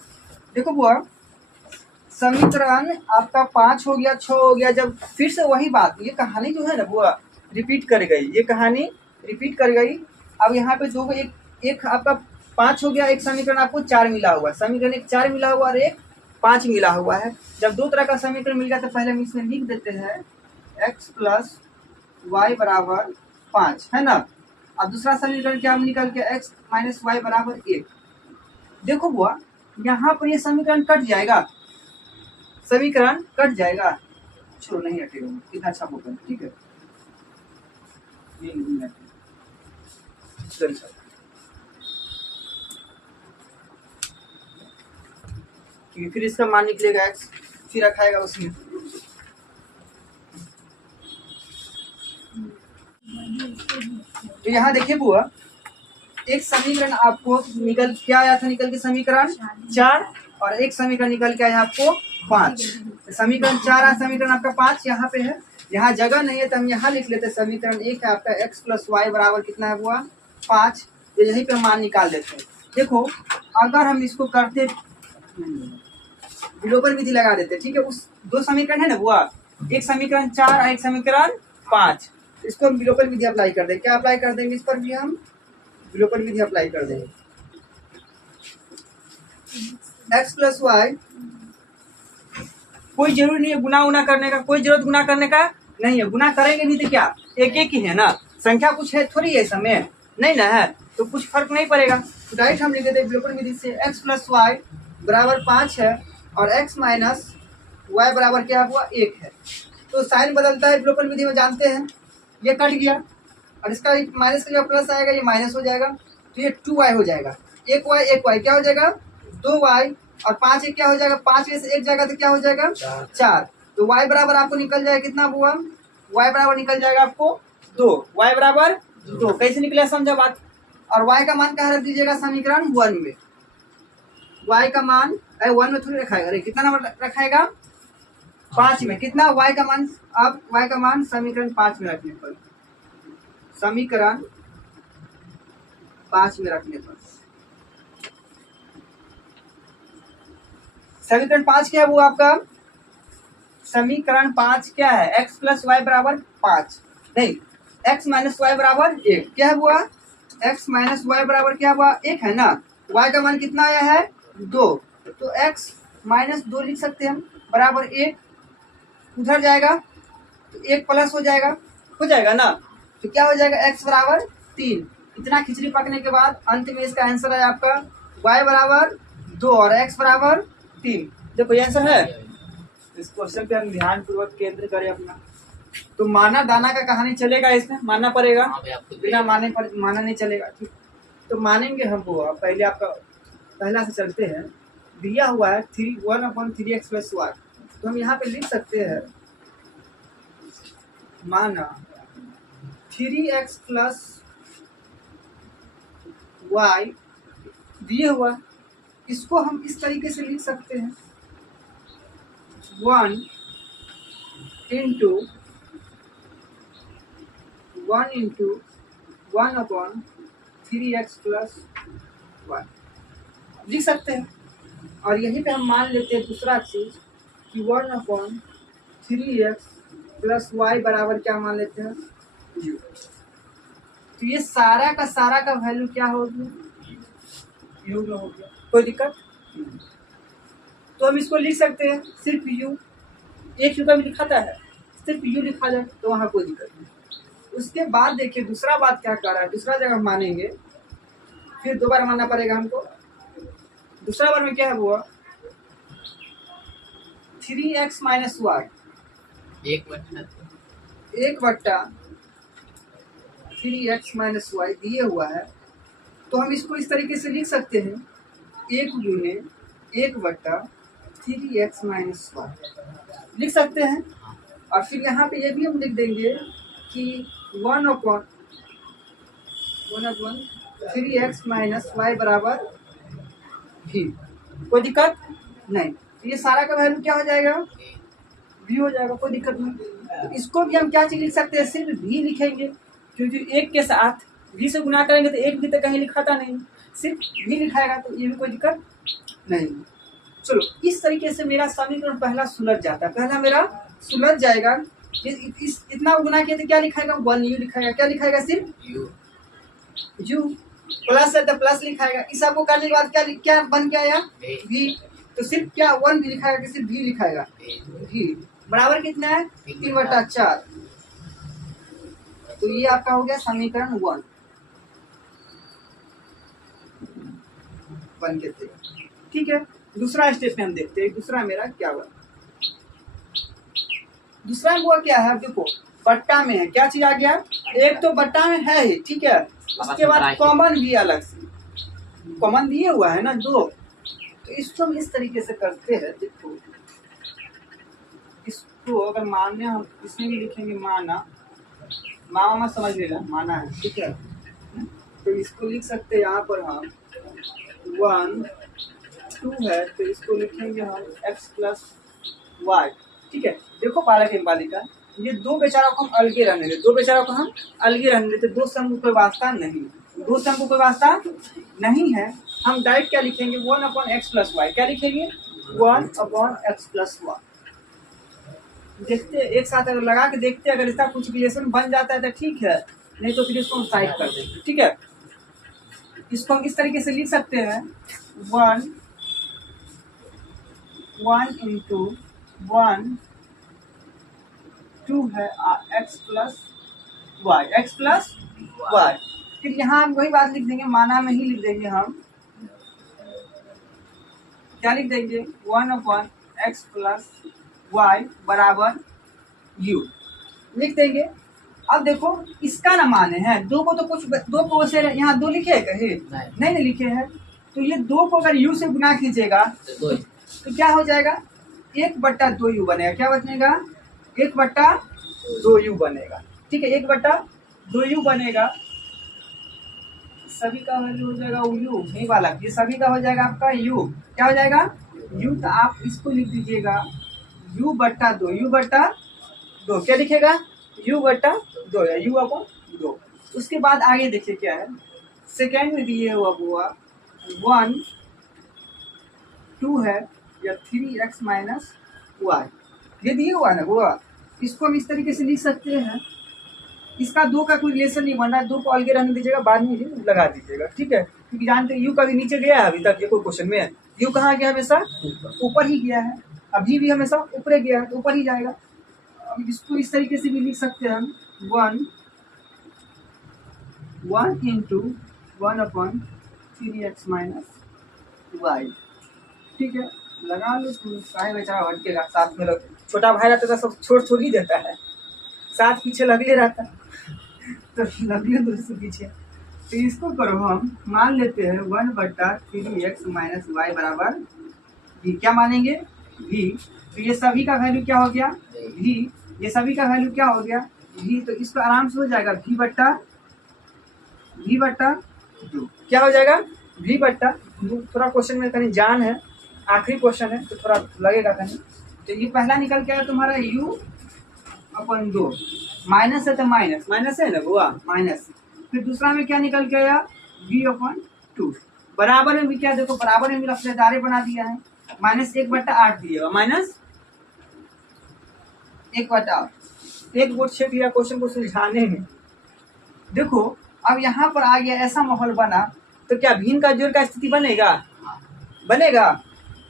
देखो बुआ समीकरण आपका 5 हो गया, 6 हो गया। जब फिर से वही बात, ये कहानी जो है ना बुआ रिपीट कर गई, ये कहानी रिपीट कर गई। अब यहाँ पे दो एक आपका 5 हो गया, एक समीकरण आपको 4 मिला हुआ है। समीकरण एक 4 मिला हुआ और एक 5 मिला हुआ है। जब 2 तरह का समीकरण मिल गया तो पहले हम इसमें लिख देते हैं x प्लस वाई बराबर 5, है ना। अब दूसरा समीकरण क्या हम निकल के x माइनस वाई बराबर 1। देखो बुआ यहाँ पर ये समीकरण कट जाएगा, समीकरण कट जाएगा। छोड़ो नहीं हटेगा, कितना अच्छा बोलता, ठीक है। सॉरी क्योंकि फिर इसका मान निकलेगा x, फिर रखाएगा उसमें। तो यहाँ देखिए बुआ एक समीकरण आपको निकल क्या आया था, निकल के समीकरण 4 और एक समीकरण निकल के आया आपको 5। समीकरण 4 है, समीकरण आपका 5 यहाँ पे है। यहाँ जगह नहीं है तो हम यहाँ लिख लेते हैं। समीकरण 1 है आपका x प्लस वाई बराबर कितना है हुआ 5। तो यहीं पे मान निकाल देते हैं। देखो अगर हम इसको करते विलोपन विधि लगा देते, ठीक है। उस दो समीकरण है ना हुआ, एक समीकरण 4 और एक समीकरण 5। इसको हम विलोपन विधि अप्लाई कर देंगे। क्या अप्लाई कर देंगे? इस पर भी हम विलोपन विधि अप्लाई कर देंगे। x प्लस वाई, कोई जरूरी नहीं है गुना उना करने का, कोई जरूरत गुना करने का नहीं है। गुना करेंगे नहीं तो क्या एक एक ही है ना, संख्या कुछ है थोड़ी है समय नहीं ना है, तो कुछ फर्क नहीं पड़ेगा। तो डायरेक्ट हम लिख देते हैं विलोपन विधि से x प्लस वाई बराबर 5 है और x माइनस वाई बराबर क्या हुआ 1 है। तो साइन बदलता है विलोपन विधि में, जानते हैं। ये कट गया और इसका माइनस का जो प्लस आएगा ये माइनस हो जाएगा, तो ये 2y हो जाएगा। 1y क्या हो जाएगा 2y और 5 एक क्या हो जाएगा 5 में से 1 जाएगा तो क्या हो जाएगा 4। तो y बराबर आपको निकल जाएगा कितना हुआ, y बराबर निकल जाएगा आपको 2। y बराबर 2 कैसे निकला समझा बात। और y का मान कहाँ रख दीजिएगा समीकरण 1 में। y का मान 1 में थोड़ी रखाएगा, अरे कितना नंबर रखाएगा 5 में। कितना y का मान, अब y का मान समीकरण 5 में रखने पर, समीकरण 5 में रखने पर समीकरण 5 क्या है वो आपका, समीकरण 5 क्या है x प्लस वाई बराबर 5 नहीं x माइनस वाई बराबर 1। क्या हुआ x माइनस वाई बराबर क्या हुआ 1 है ना। y का मान कितना आया है 2, तो x माइनस 2 लिख सकते हैं हम बराबर 1। उधर जाएगा तो 1 प्लस हो जाएगा ना, तो क्या हो जाएगा x बराबर 3। इतना खिचड़ी पकने के बाद अंत में इसका आंसर है आपका y बराबर 2 और x बराबर 3। देखो ये आंसर है। इस क्वेश्चन पे हम ध्यान पूर्वक केंद्र करें अपना। तो माना दाना का कहानी चलेगा, इसमें मानना पड़ेगा, बिना माना नहीं चलेगा। ठीक, तो मानेंगे हम वो। पहले आपका पहला से चलते हैं। दिया हुआ है 1/3x प्लस वाई, तो हम यहाँ पे लिख सकते हैं माना 3x प्लस वाई दिए हुआ, इसको हम इस तरीके से लिख सकते हैं 1 इंटू 1/3x प्लस वाई लिख सकते हैं। और यहीं पे हम मान लेते हैं दूसरा चीज कि 1/3x प्लस वाई बराबर क्या मान लेते हैं 0। तो ये सारा का वैल्यू क्या होगी यू में हो गया, कोई दिक्कत नहीं। तो हम इसको लिख सकते हैं सिर्फ यू, एक यू का भी लिखाता है, सिर्फ यू लिखा जाए तो वहाँ कोई दिक्कत नहीं। उसके बाद देखिए दूसरा बात क्या कर रहा है, दूसरा जगह हम मानेंगे, फिर दोबारा मानना पड़ेगा हमको। दूसरा बार में क्या है हुआ 3x minus Y 1/3x minus Y दिए हुआ है। तो हम इसको इस तरीके से लिख सकते हैं 1/3x माइनस वाई लिख सकते हैं। और फिर यहाँ पे ये भी हम लिख देंगे कि 1/3x माइनस वाई बराबर भी, कोई दिक्कत नहीं। तो ये सारा का वैल्यू क्या हो जाएगा भी हो जाएगा, कोई दिक्कत नहीं। तो इसको भी हम क्या चीज लिख सकते हैं सिर्फ भी लिखेंगे, क्योंकि एक के साथ भी से गुना करेंगे तो एक भी तो कहीं लिखाता नहीं, सिर्फ भी लिखाएगा, तो ये भी कोई दिक्कत नहीं। चलो इस तरीके से मेरा समीकरण पहला सुलझ जाता है, पहला मेरा सुलझ जाएगा। इतना गुना किया तो क्या लिखाएगा 1u लिखाएगा, क्या लिखाएगा सिर्फ u, प्लस है तो प्लस लिखाएगा। इस सबको करने के बाद क्या बन के आया v, तो सिर्फ क्या 1 भी लिखाएगा कि सिर्फ v लिखाएगा v बराबर कितना है 3/4। तो ये आपका हो गया समीकरण 1 बन के थे। ठीक है, दूसरा स्टेप में हम देखते हैं दूसरा मेरा क्या हुआ। दूसरा हुआ क्या है, देखो बट्टा में है, क्या चीज आ गया, एक तो बट्टा में है ही, ठीक है। उसके बाद कॉमन भी अलग से कॉमन दिए हुआ है ना 2। तो इसको हम इस तरीके से करते हैं, देखो इसको अगर माने हम इसमें भी लिखेंगे माना, मामा समझ लेना माना है, ठीक है। तो इसको लिख सकते हैं यहाँ पर हम 1 2 है तो इसको लिखेंगे हम x प्लस वाई। ठीक है, देखो बालक एवं बालिका, ये दो बेचारों को हम अलगे रहने देते, दो बेचारों को हम अलगे रहने देते, दो से हमको कोई वास्ता नहीं, दो से हमको कोई वास्ता नहीं है। हम डायरेक्ट क्या लिखेंगे 1/x प्लस वाई। क्या लिखेंगे 1/x प्लस वाई। देखते एक साथ अगर लगा के देखते, अगर इसका कुछ रिलेशन बन जाता है तो ठीक है, नहीं तो फिर इसको हम साइड कर देंगे। ठीक है, इसको हम इस तरीके से लिख सकते हैं 1 into 1 2 है x plus y, x plus y. फिर यहाँ हम वही बात लिख देंगे, माना में ही लिख देंगे हम, क्या लिख देंगे 1/x प्लस वाई बराबर u लिख देंगे। अब देखो इसका ना माने हैं, दो को तो कुछ दो को से यहाँ दो लिखे कहे नहीं लिखे हैं, तो ये दो को अगर u से गुना कीजिएगा तो क्या हो जाएगा 1/2u बनेगा। क्या बनेगा 1/2u बनेगा। ठीक है, 1/2u बनेगा। सभी का वैल्यू हो जाएगा u, नहीं वाला, ये सभी का हो जाएगा आपका u। क्या हो जाएगा u, तो आप इसको लिख दीजिएगा u/2। क्या लिखेगा u/2 या u/2। उसके बाद आगे देखिए क्या है, सेकेंड में दिए हुआ 1 2 है या 3x माइनस वाई, ये दिए हुआ ना वो, इसको हम इस तरीके से लिख सकते हैं। इसका दो का कोई रिलेशन नहीं बन रहा है, दो को अलगे रहने दीजिएगा, बाद में ही लगा दीजिएगा। ठीक है, क्योंकि जानते हैं यू कभी नीचे गया है अभी तक, ये कोई क्वेश्चन में है यू कहाँ गया, हमेशा ऊपर ही गया है, अभी भी हमेशा ऊपर गया है तो ऊपर ही जाएगा। अब इसको इस तरीके से भी लिख सकते हैं हम 1 into 1/3x माइनस वाई। ठीक है, लगा लो, सारे बेचारा भटकेगा, साथ में लोग छोटा भाई रहता तो सब छोड़ ही देता है, साथ पीछे लगले रहता तो लगले दूसरे पीछे। तो इसको करो हम मान लेते हैं 1/3x माइनस वाई बराबर v। क्या मानेंगे v, तो ये सभी का वैल्यू क्या हो गया v, ये सभी का वैल्यू क्या हो गया v, तो इसको आराम से हो जाएगा v/2। क्या हो जाएगा v/2। थोड़ा क्वेश्चन में कहीं जान है, आखिरी क्वेश्चन है तो थोड़ा लगेगा कहीं। तो ये पहला निकल के आया तुम्हारा u/2, माइनस है तो माइनस है ना हुआ माइनस। फिर दूसरा में क्या निकल के आया v/2, बराबर में भी क्या देखो, बराबर में भी रफ्तारे बना दिया है, -1/8 दिया, -1/8। एक बोर्ड छेद दिया क्वेश्चन को सुलझाने में। देखो अब यहाँ पर आ गया, ऐसा माहौल बना तो क्या भिन्न का जोड़ का स्थिति बनेगा।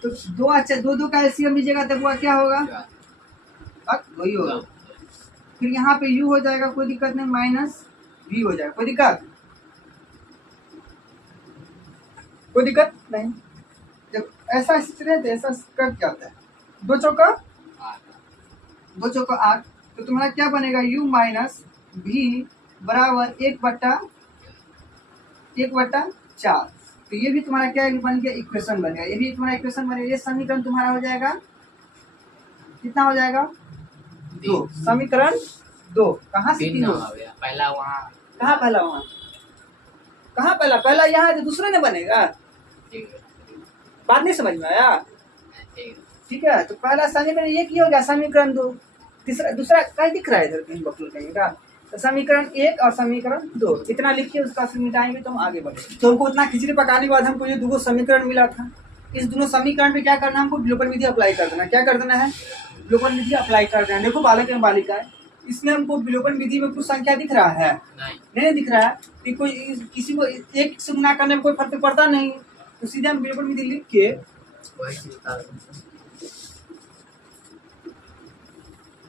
तो दो का एलसीएम लीजिएगा तब वो क्या होगा, वही होगा। फिर यहाँ पे u हो जाएगा, कोई दिक्कत नहीं, -v हो जाएगा, कोई दिक्कत नहीं। जब ऐसा स्थिति रहता है, ऐसा कर क्या होता है 2 चौका 8, तो तुम्हारा क्या बनेगा u माइनस v बराबर 1/4। तो ये भी तुम्हारा क्या बन गया, इक्वेशन बन गया, ये भी तुम्हारा इक्वेशन बन गया। ये समीकरण तुम्हारा हो जाएगा, कितना हो जाएगा 2, समीकरण 2। कहाँ से 3 हो गया, पहला वहाँ, कहाँ पहला वहाँ, कहाँ पहला यहाँ, दूसरे ने बनेगा। बात नहीं समझ में आया, ठीक है। तो पहला समीकरण एक ही हो गया, समीकरण 2। दूसरा क्या दिख रहा है इधर कहीं बकल कहीं का, तो समीकरण 1 और समीकरण 2 इतना लिखिए, उसका मिटाएंगे तो हम आगे बढ़े। तो हमको उतना खिचड़ी पकाने के बाद हमको ये 2 समीकरण मिला था, इस दोनों समीकरण पे क्या करना है, हमको विलोपन विधि अप्लाई कर देना। क्या कर देना है, विलोपन विधि अप्लाई कर देना। देखो बालक एवं बालिका है, इसमें हमको विलोपन विधि में कुछ संख्या दिख रहा है, नहीं दिख रहा है कि कोई किसी को एक से गुना करने में कोई फर्क पड़ता नहीं, तो सीधे हम विलोपन विधि लिख के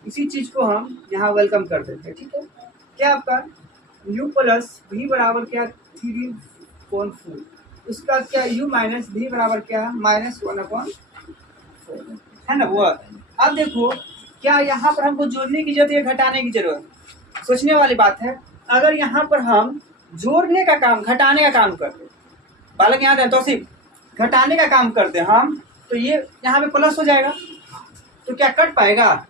इसी चीज को हम यहाँ वेलकम कर देते हैं। ठीक है, क्या आपका u प्लस v बराबर क्या 3/4, उसका क्या u माइनस v बराबर क्या है -1/4 है ना वो। अब देखो क्या यहाँ पर हमको जोड़ने की जरूरत है, घटाने की जरूरत, सोचने वाली बात है। अगर यहाँ पर हम जोड़ने का काम, घटाने का काम करते, बालक यहाँ दें तो सिर्फ घटाने का काम करते हम, तो ये यहाँ पे प्लस हो जाएगा, तो क्या कट पाएगा,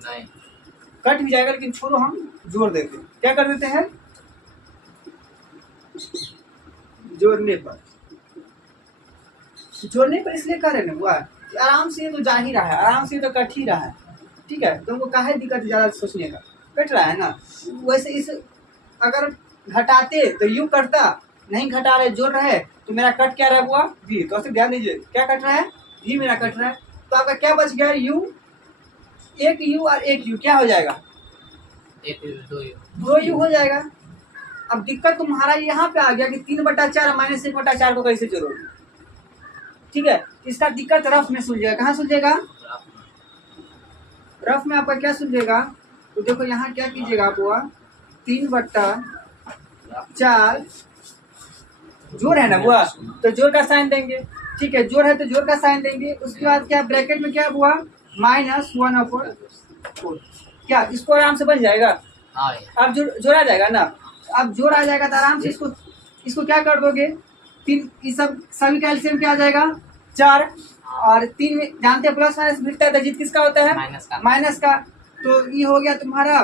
नहीं कट भी जाएगा, लेकिन छोड़ो हम जोड़ देते हैं। क्या कर देते हैं, जोड़ने पर जोड़ने पर इसलिए कर रहे ना हुआ कि आराम से ये तो जा ही रहा है, आराम से तो कट ही रहा है, ठीक है। तुमको काहे दिक्कत ज़्यादा सोचने का, कट रहा है ना। वैसे इस अगर घटाते तो यू कटता, नहीं घटा रहे जोड़ रहे तो मेरा कट क्या रहा हुआ भी। तो ऐसे ध्यान दीजिए क्या कट रहा है, भी मेरा कट रहा है। तो आपका क्या बच गया, यू, एक यू और एक यू, क्या हो जाएगा, एक दो यू, दो यू हो जाएगा। अब दिक्कत तुम्हारा यहाँ पे आ गया कि 3/4 माइनस 1/4 को कैसे जोड़ोगे, ठीक है। इसका दिक्कत रफ में सुलझेगा, कहाँ सुलझेगा, रफ में आपका क्या सुलझेगा। तो देखो यहाँ क्या कीजिएगा आप, हुआ 3/4 जोड़ है ना हुआ, तो जोड़ का साइन देंगे, ठीक है। जोड़ है तो जोड़ का साइन देंगे। उसके बाद क्या ब्रैकेट में क्या हुआ, -1/4, क्या इसको आराम से बन जाएगा। हाँ अब जोड़ा जाएगा ना, अब जोड़ आ जाएगा तो आराम से इसको क्या कर दोगे, 3, इस सब सभी का एलसीएम क्या आ जाएगा 4, और 3 में जानते हैं प्लस माइनस मिलता है तो जीत किसका होता है, माइनस का। तो ये हो गया तुम्हारा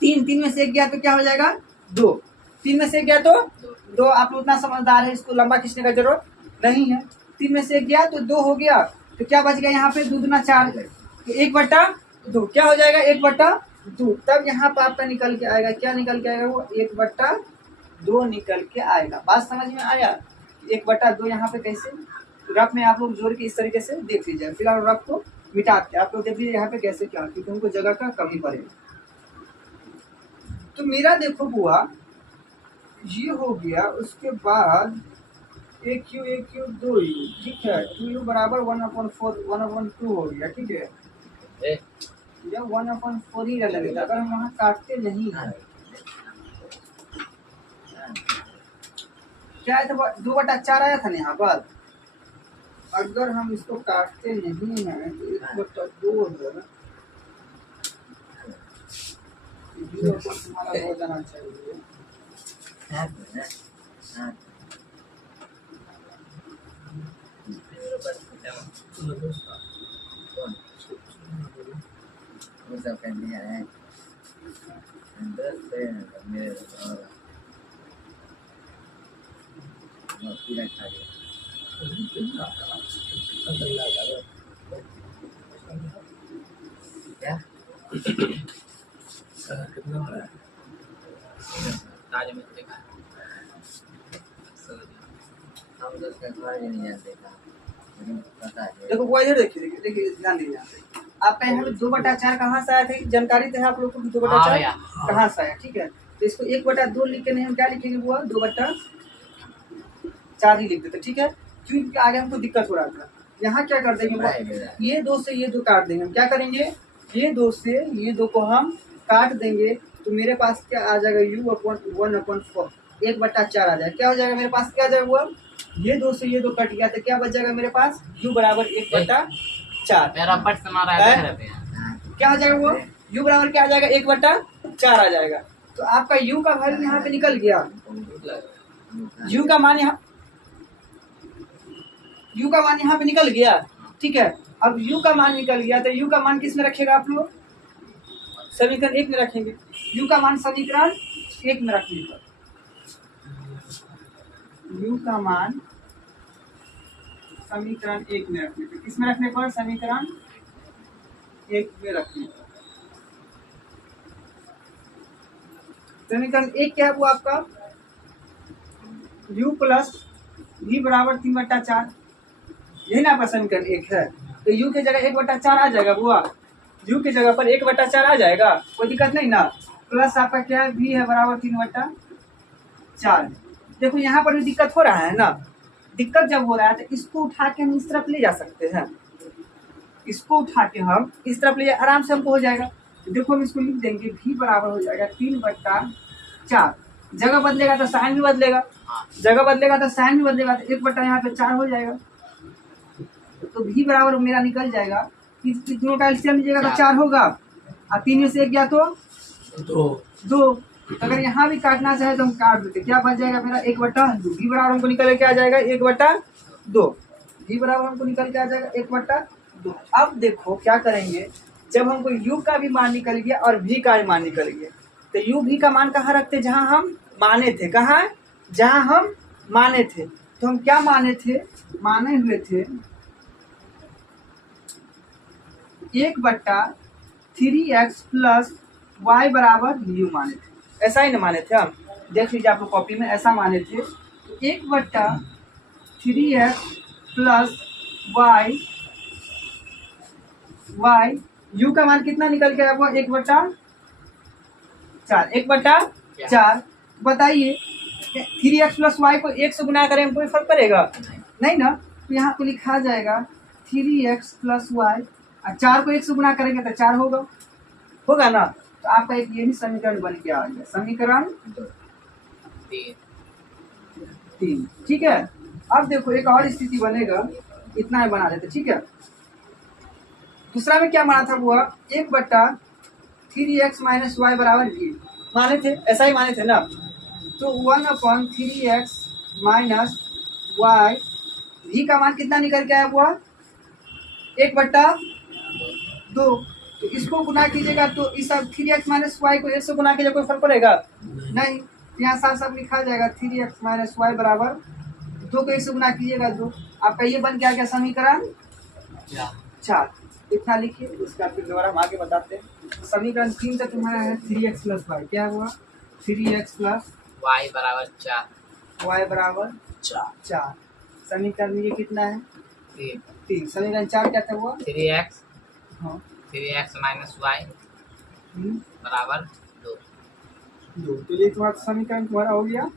3 में से 1 गया तो क्या हो जाएगा 2, 3 में से 1 गया तो 2। आप लोग उतना समझदार है, इसको लंबा खींचने का जरूरत नहीं है। 3 में से 1 गया तो 2 हो गया, तो क्या बच गया यहाँ पे 2 दूना 4, तो 1/2 क्या हो जाएगा 1/2। तब यहाँ पर आपका निकल के आएगा, क्या निकल के आएगा, वो 1/2 निकल के आएगा। बात समझ में आया, 1/2 यहाँ पे कैसे, रफ में आप लोग जोड़ के इस तरीके से देख लीजिए। फिलहाल रफ को मिटाते आप लोग देख लीजिए यहाँ पे कैसे क्या, क्योंकि उनको जगह का कमी पड़ेगा। तो मेरा देखो बुआ ये हो गया, उसके बाद 1 यू 2 यू, ठीक है। 2 यू बराबर 1/4 1/2 हो गया, ठीक है। या 1/4 ही लगेगा अगर हम वहाँ काटते नहीं है। क्या है, 2/4 आया था ना यहाँ पर, अगर हम इसको काटते नहीं है तो 1/2 है ना, तुम्हारा हो जाना चाहिए। क्या कितना है ताज में देखा हम तो इसका थोड़ा भी नहीं जानते था, पता है। देखो वो इधर देखिए ध्यान दीजिए। आपका यहाँ पे 2/4 कहाँ से आया था, जानकारी तो है आप लोग को 2/4 कहाँ से आया, ठीक है। तो इसको 1/2 लिख के नहीं हम क्या लिखेंगे वो 2/4 ही लिख देते, ठीक है। क्योंकि आगे हमको दिक्कत हो रहा था। यहाँ क्या कर देंगे, ये 2 से ये 2 काट देंगे। हम क्या करेंगे, ये 2 से ये 2 को हम काट देंगे, तो मेरे पास क्या आ जाएगा u/1/4, 1/4 आ जाएगा। क्या हो जाएगा मेरे पास, क्या आ जाएगा वो, ये 2 से ये 2 कट गया तो क्या बच जाएगा मेरे पास, u बराबर 1/4। मेरा पट से मारा है, क्या हो जाएगा वो, u बराबर क्या आ जाएगा 1/4 आ जाएगा। तो आपका u का वैल्यू यहाँ पे निकल गया, u का मान यहाँ पे निकल गया, ठीक है। अब u का मान निकल गया तो u का मान किस में रखेगा आप लोग, समीकरण 1 में रखेंगे। u का मान समीकरण 1 में रखने पर, u का मान समीकरण 1 में रखने पर, किस में रखने पर, समीकरण 1 में रखने पर। समीकरण 1 क्या है वो आपका, u प्लस v बराबर 3/4, यही ना आपका समीकरण 1 है। तो u की जगह 1/4 आ जाएगा बुआ, u की जगह पर 1/4 आ जाएगा, कोई दिक्कत नहीं ना। प्लस आपका क्या है, v है बराबर 3/4। देखो यहाँ पर भी दिक्कत हो रहा है ना, दिक्कत जब हो रहा है तो इसको उठा के हम इस तरफ ले जा सकते हैं, इसको उठा के हम इस तरफ ले आराम से हमको हो जाएगा। देखो हम इसको लिख देंगे, v बराबर हो जाएगा 3/4, जगह बदलेगा तो साइन भी बदलेगा, जगह बदलेगा तो साइन भी बदलेगा, तो 1 यहाँ पे 4 हो जाएगा। तो v बराबर मेरा निकल जाएगा, तीनों का एलसीएम लीजिएगा तो 4 होगा, और 3 में से 1 गया तो 2। अगर यहाँ भी काटना चाहे तो हम काट देते, क्या बच जाएगा मेरा 1/2। v बराबर हमको निकल के आ जाएगा 1/2, v बराबर हमको निकल के आ जाएगा 1/2। अब देखो क्या करेंगे, जब हमको u का भी मान निकल गया और v का भी मान निकल गया, तो u v का मान कहाँ रखते, जहाँ हम माने थे, कहाँ, जहाँ हम माने थे। तो हम क्या माने हुए थे 1/3x प्लस y बराबर u माने थे, ऐसा ही ना माने थे हम। देख लीजिए आप लोग कॉपी में, ऐसा माने थे 1/3x प्लस y u का मान कितना निकल के आया हुआ 1/4, 1/4। बताइए 3x प्लस वाई को 1 से गुना करें कोई फर्क पड़ेगा? नहीं ना। तो यहाँ को लिखा जाएगा 3x प्लस वाई, और 4 को 1 से गुना करेंगे तो 4 होगा ना। तो आपका एक ये भी समीकरण बन के आ गया, समीकरण 3। ठीक है। अब देखो एक और स्थिति बनेगा, इतना ही बना देते। ठीक है। दूसरा में क्या माना था वो 1/3x माइनस वाई बराबर v माने थे, ऐसा ही माने थे ना। तो 1/3x माइनस वाई, v का मान कितना निकल के आया हुआ 1/2। तो इसको गुना कीजिएगा तो इस 3x माइनस वाई को 1 से गुना कीजिए, कोई फर्क पड़ेगा? नहीं। यहाँ साफ साफ लिखा जाएगा 3x माइनस वाई बराबर 2 को 1 से गुना कीजिएगा 2। आपका ये बन के आ गया समीकरण 4। इतना लिखिए, उसका फिर दोबारा हम आगे बताते हैं। समीकरण 3 तक तुम्हारा है 3x प्लस वाई, क्या हुआ 3x प्लस y बराबर 4। वाई बराबर 4। समीकरण ये कितना है 3। समीकरण 4 क्या था वो 3x हाँ 3x माइनस y बराबर 2। तो ये तुम्हारा समीकरण तुम्हारा हो गया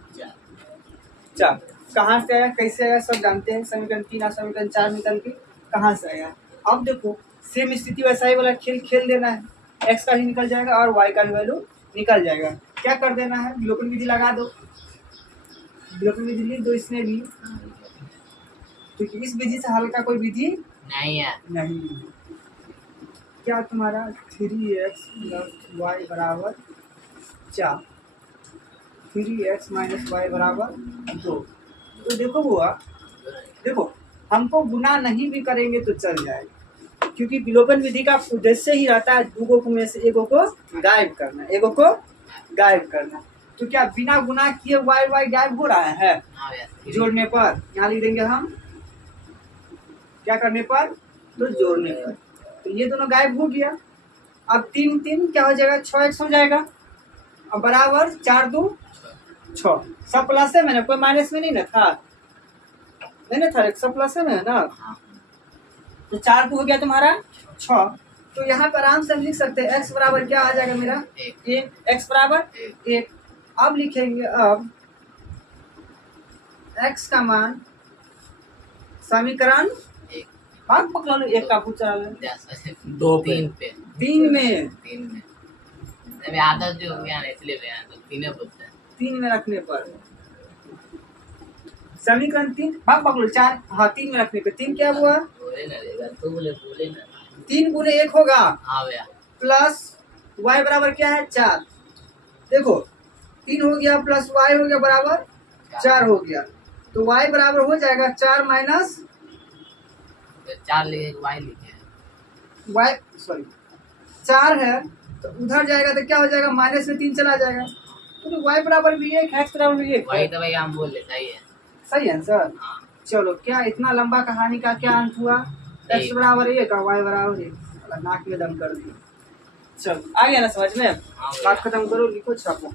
4। कहाँ से आया कैसे आया सब जानते हैं। समीकरण 3 और समीकरण 4 निकल के कहाँ से आया। अब देखो सेम स्थिति वैसा ही वाला खेल देना है, x का ही निकल जाएगा और y का भी वैल्यू निकल जाएगा। क्या कर देना है, विलोपन विधि लगा दो, विलोपन विधि लिख दो इसमें भी, क्योंकि इस विधि से हल का कोई विधि नहीं है। नहीं। क्या तुम्हारा 3x प्लस वाई बराबर 4, 3x माइनस वाई बराबर 2। तो देखो हुआ, देखो हमको गुना नहीं भी करेंगे तो चल जाएगा, क्योंकि विलोपन विधि का उद्देश्य ही रहता है दो को में से एक को गायब करना, एक को गायब करना। तो क्या बिना गुना किए वाई गायब हो रहा है जोड़ने पर? यहाँ लिख देंगे हम क्या करने पर, तो जोड़ने पर। तो ये दोनों गायब हो गया। अब 3 क्या हो जाएगा 6x हो जाएगा, अब बराबर 4 2 6। सब प्लस में ना, कोई माइनस में नहीं ना था, नहीं ना था, सब प्लस में है ना। तो 4 हो गया तुम्हारा 6। तो यहाँ पर आराम से हम लिख सकते हैं x बराबर क्या आ जाएगा मेरा 1, x बराबर 1। अब लिखेंगे अब x का मान समीकरण भाग पकड़ लो, 1 का पूछा 3 में अभी आदत जो हो गया ना इसलिए तो 3 बोलते हैं। 3 में रखने पर समीकरण 3 भाग पकड़ो 4, हाँ 3 में रखने पर 3 क्या हुआ बोले ना रहेगा तो बोले ना 3 गुने 1 होगा हाँ भैया प्लस y बराबर क्या है 4। देखो 3 हो गया प्लस y हो गया बराबर 4 हो गया। तो y बराबर हो जाएगा 4 माइनस 4 लिखे y लिखे y सॉरी 4 है तो उधर जाएगा तो क्या हो जाएगा माइनस में 3 चला जाएगा। तो y बराबर भी 1 x बराबर भी 1 वही तो भैया हम बोल ले सही है। सही आंसर। हाँ। चलो क्या इतना लंबा कहानी का क्या अंत हुआ, x बराबर 1 और y बराबर 1। नाक में दम कर दिया। चलो आ गया ना समझ में। हाँ। बात खत्म करो, लिखो छापो।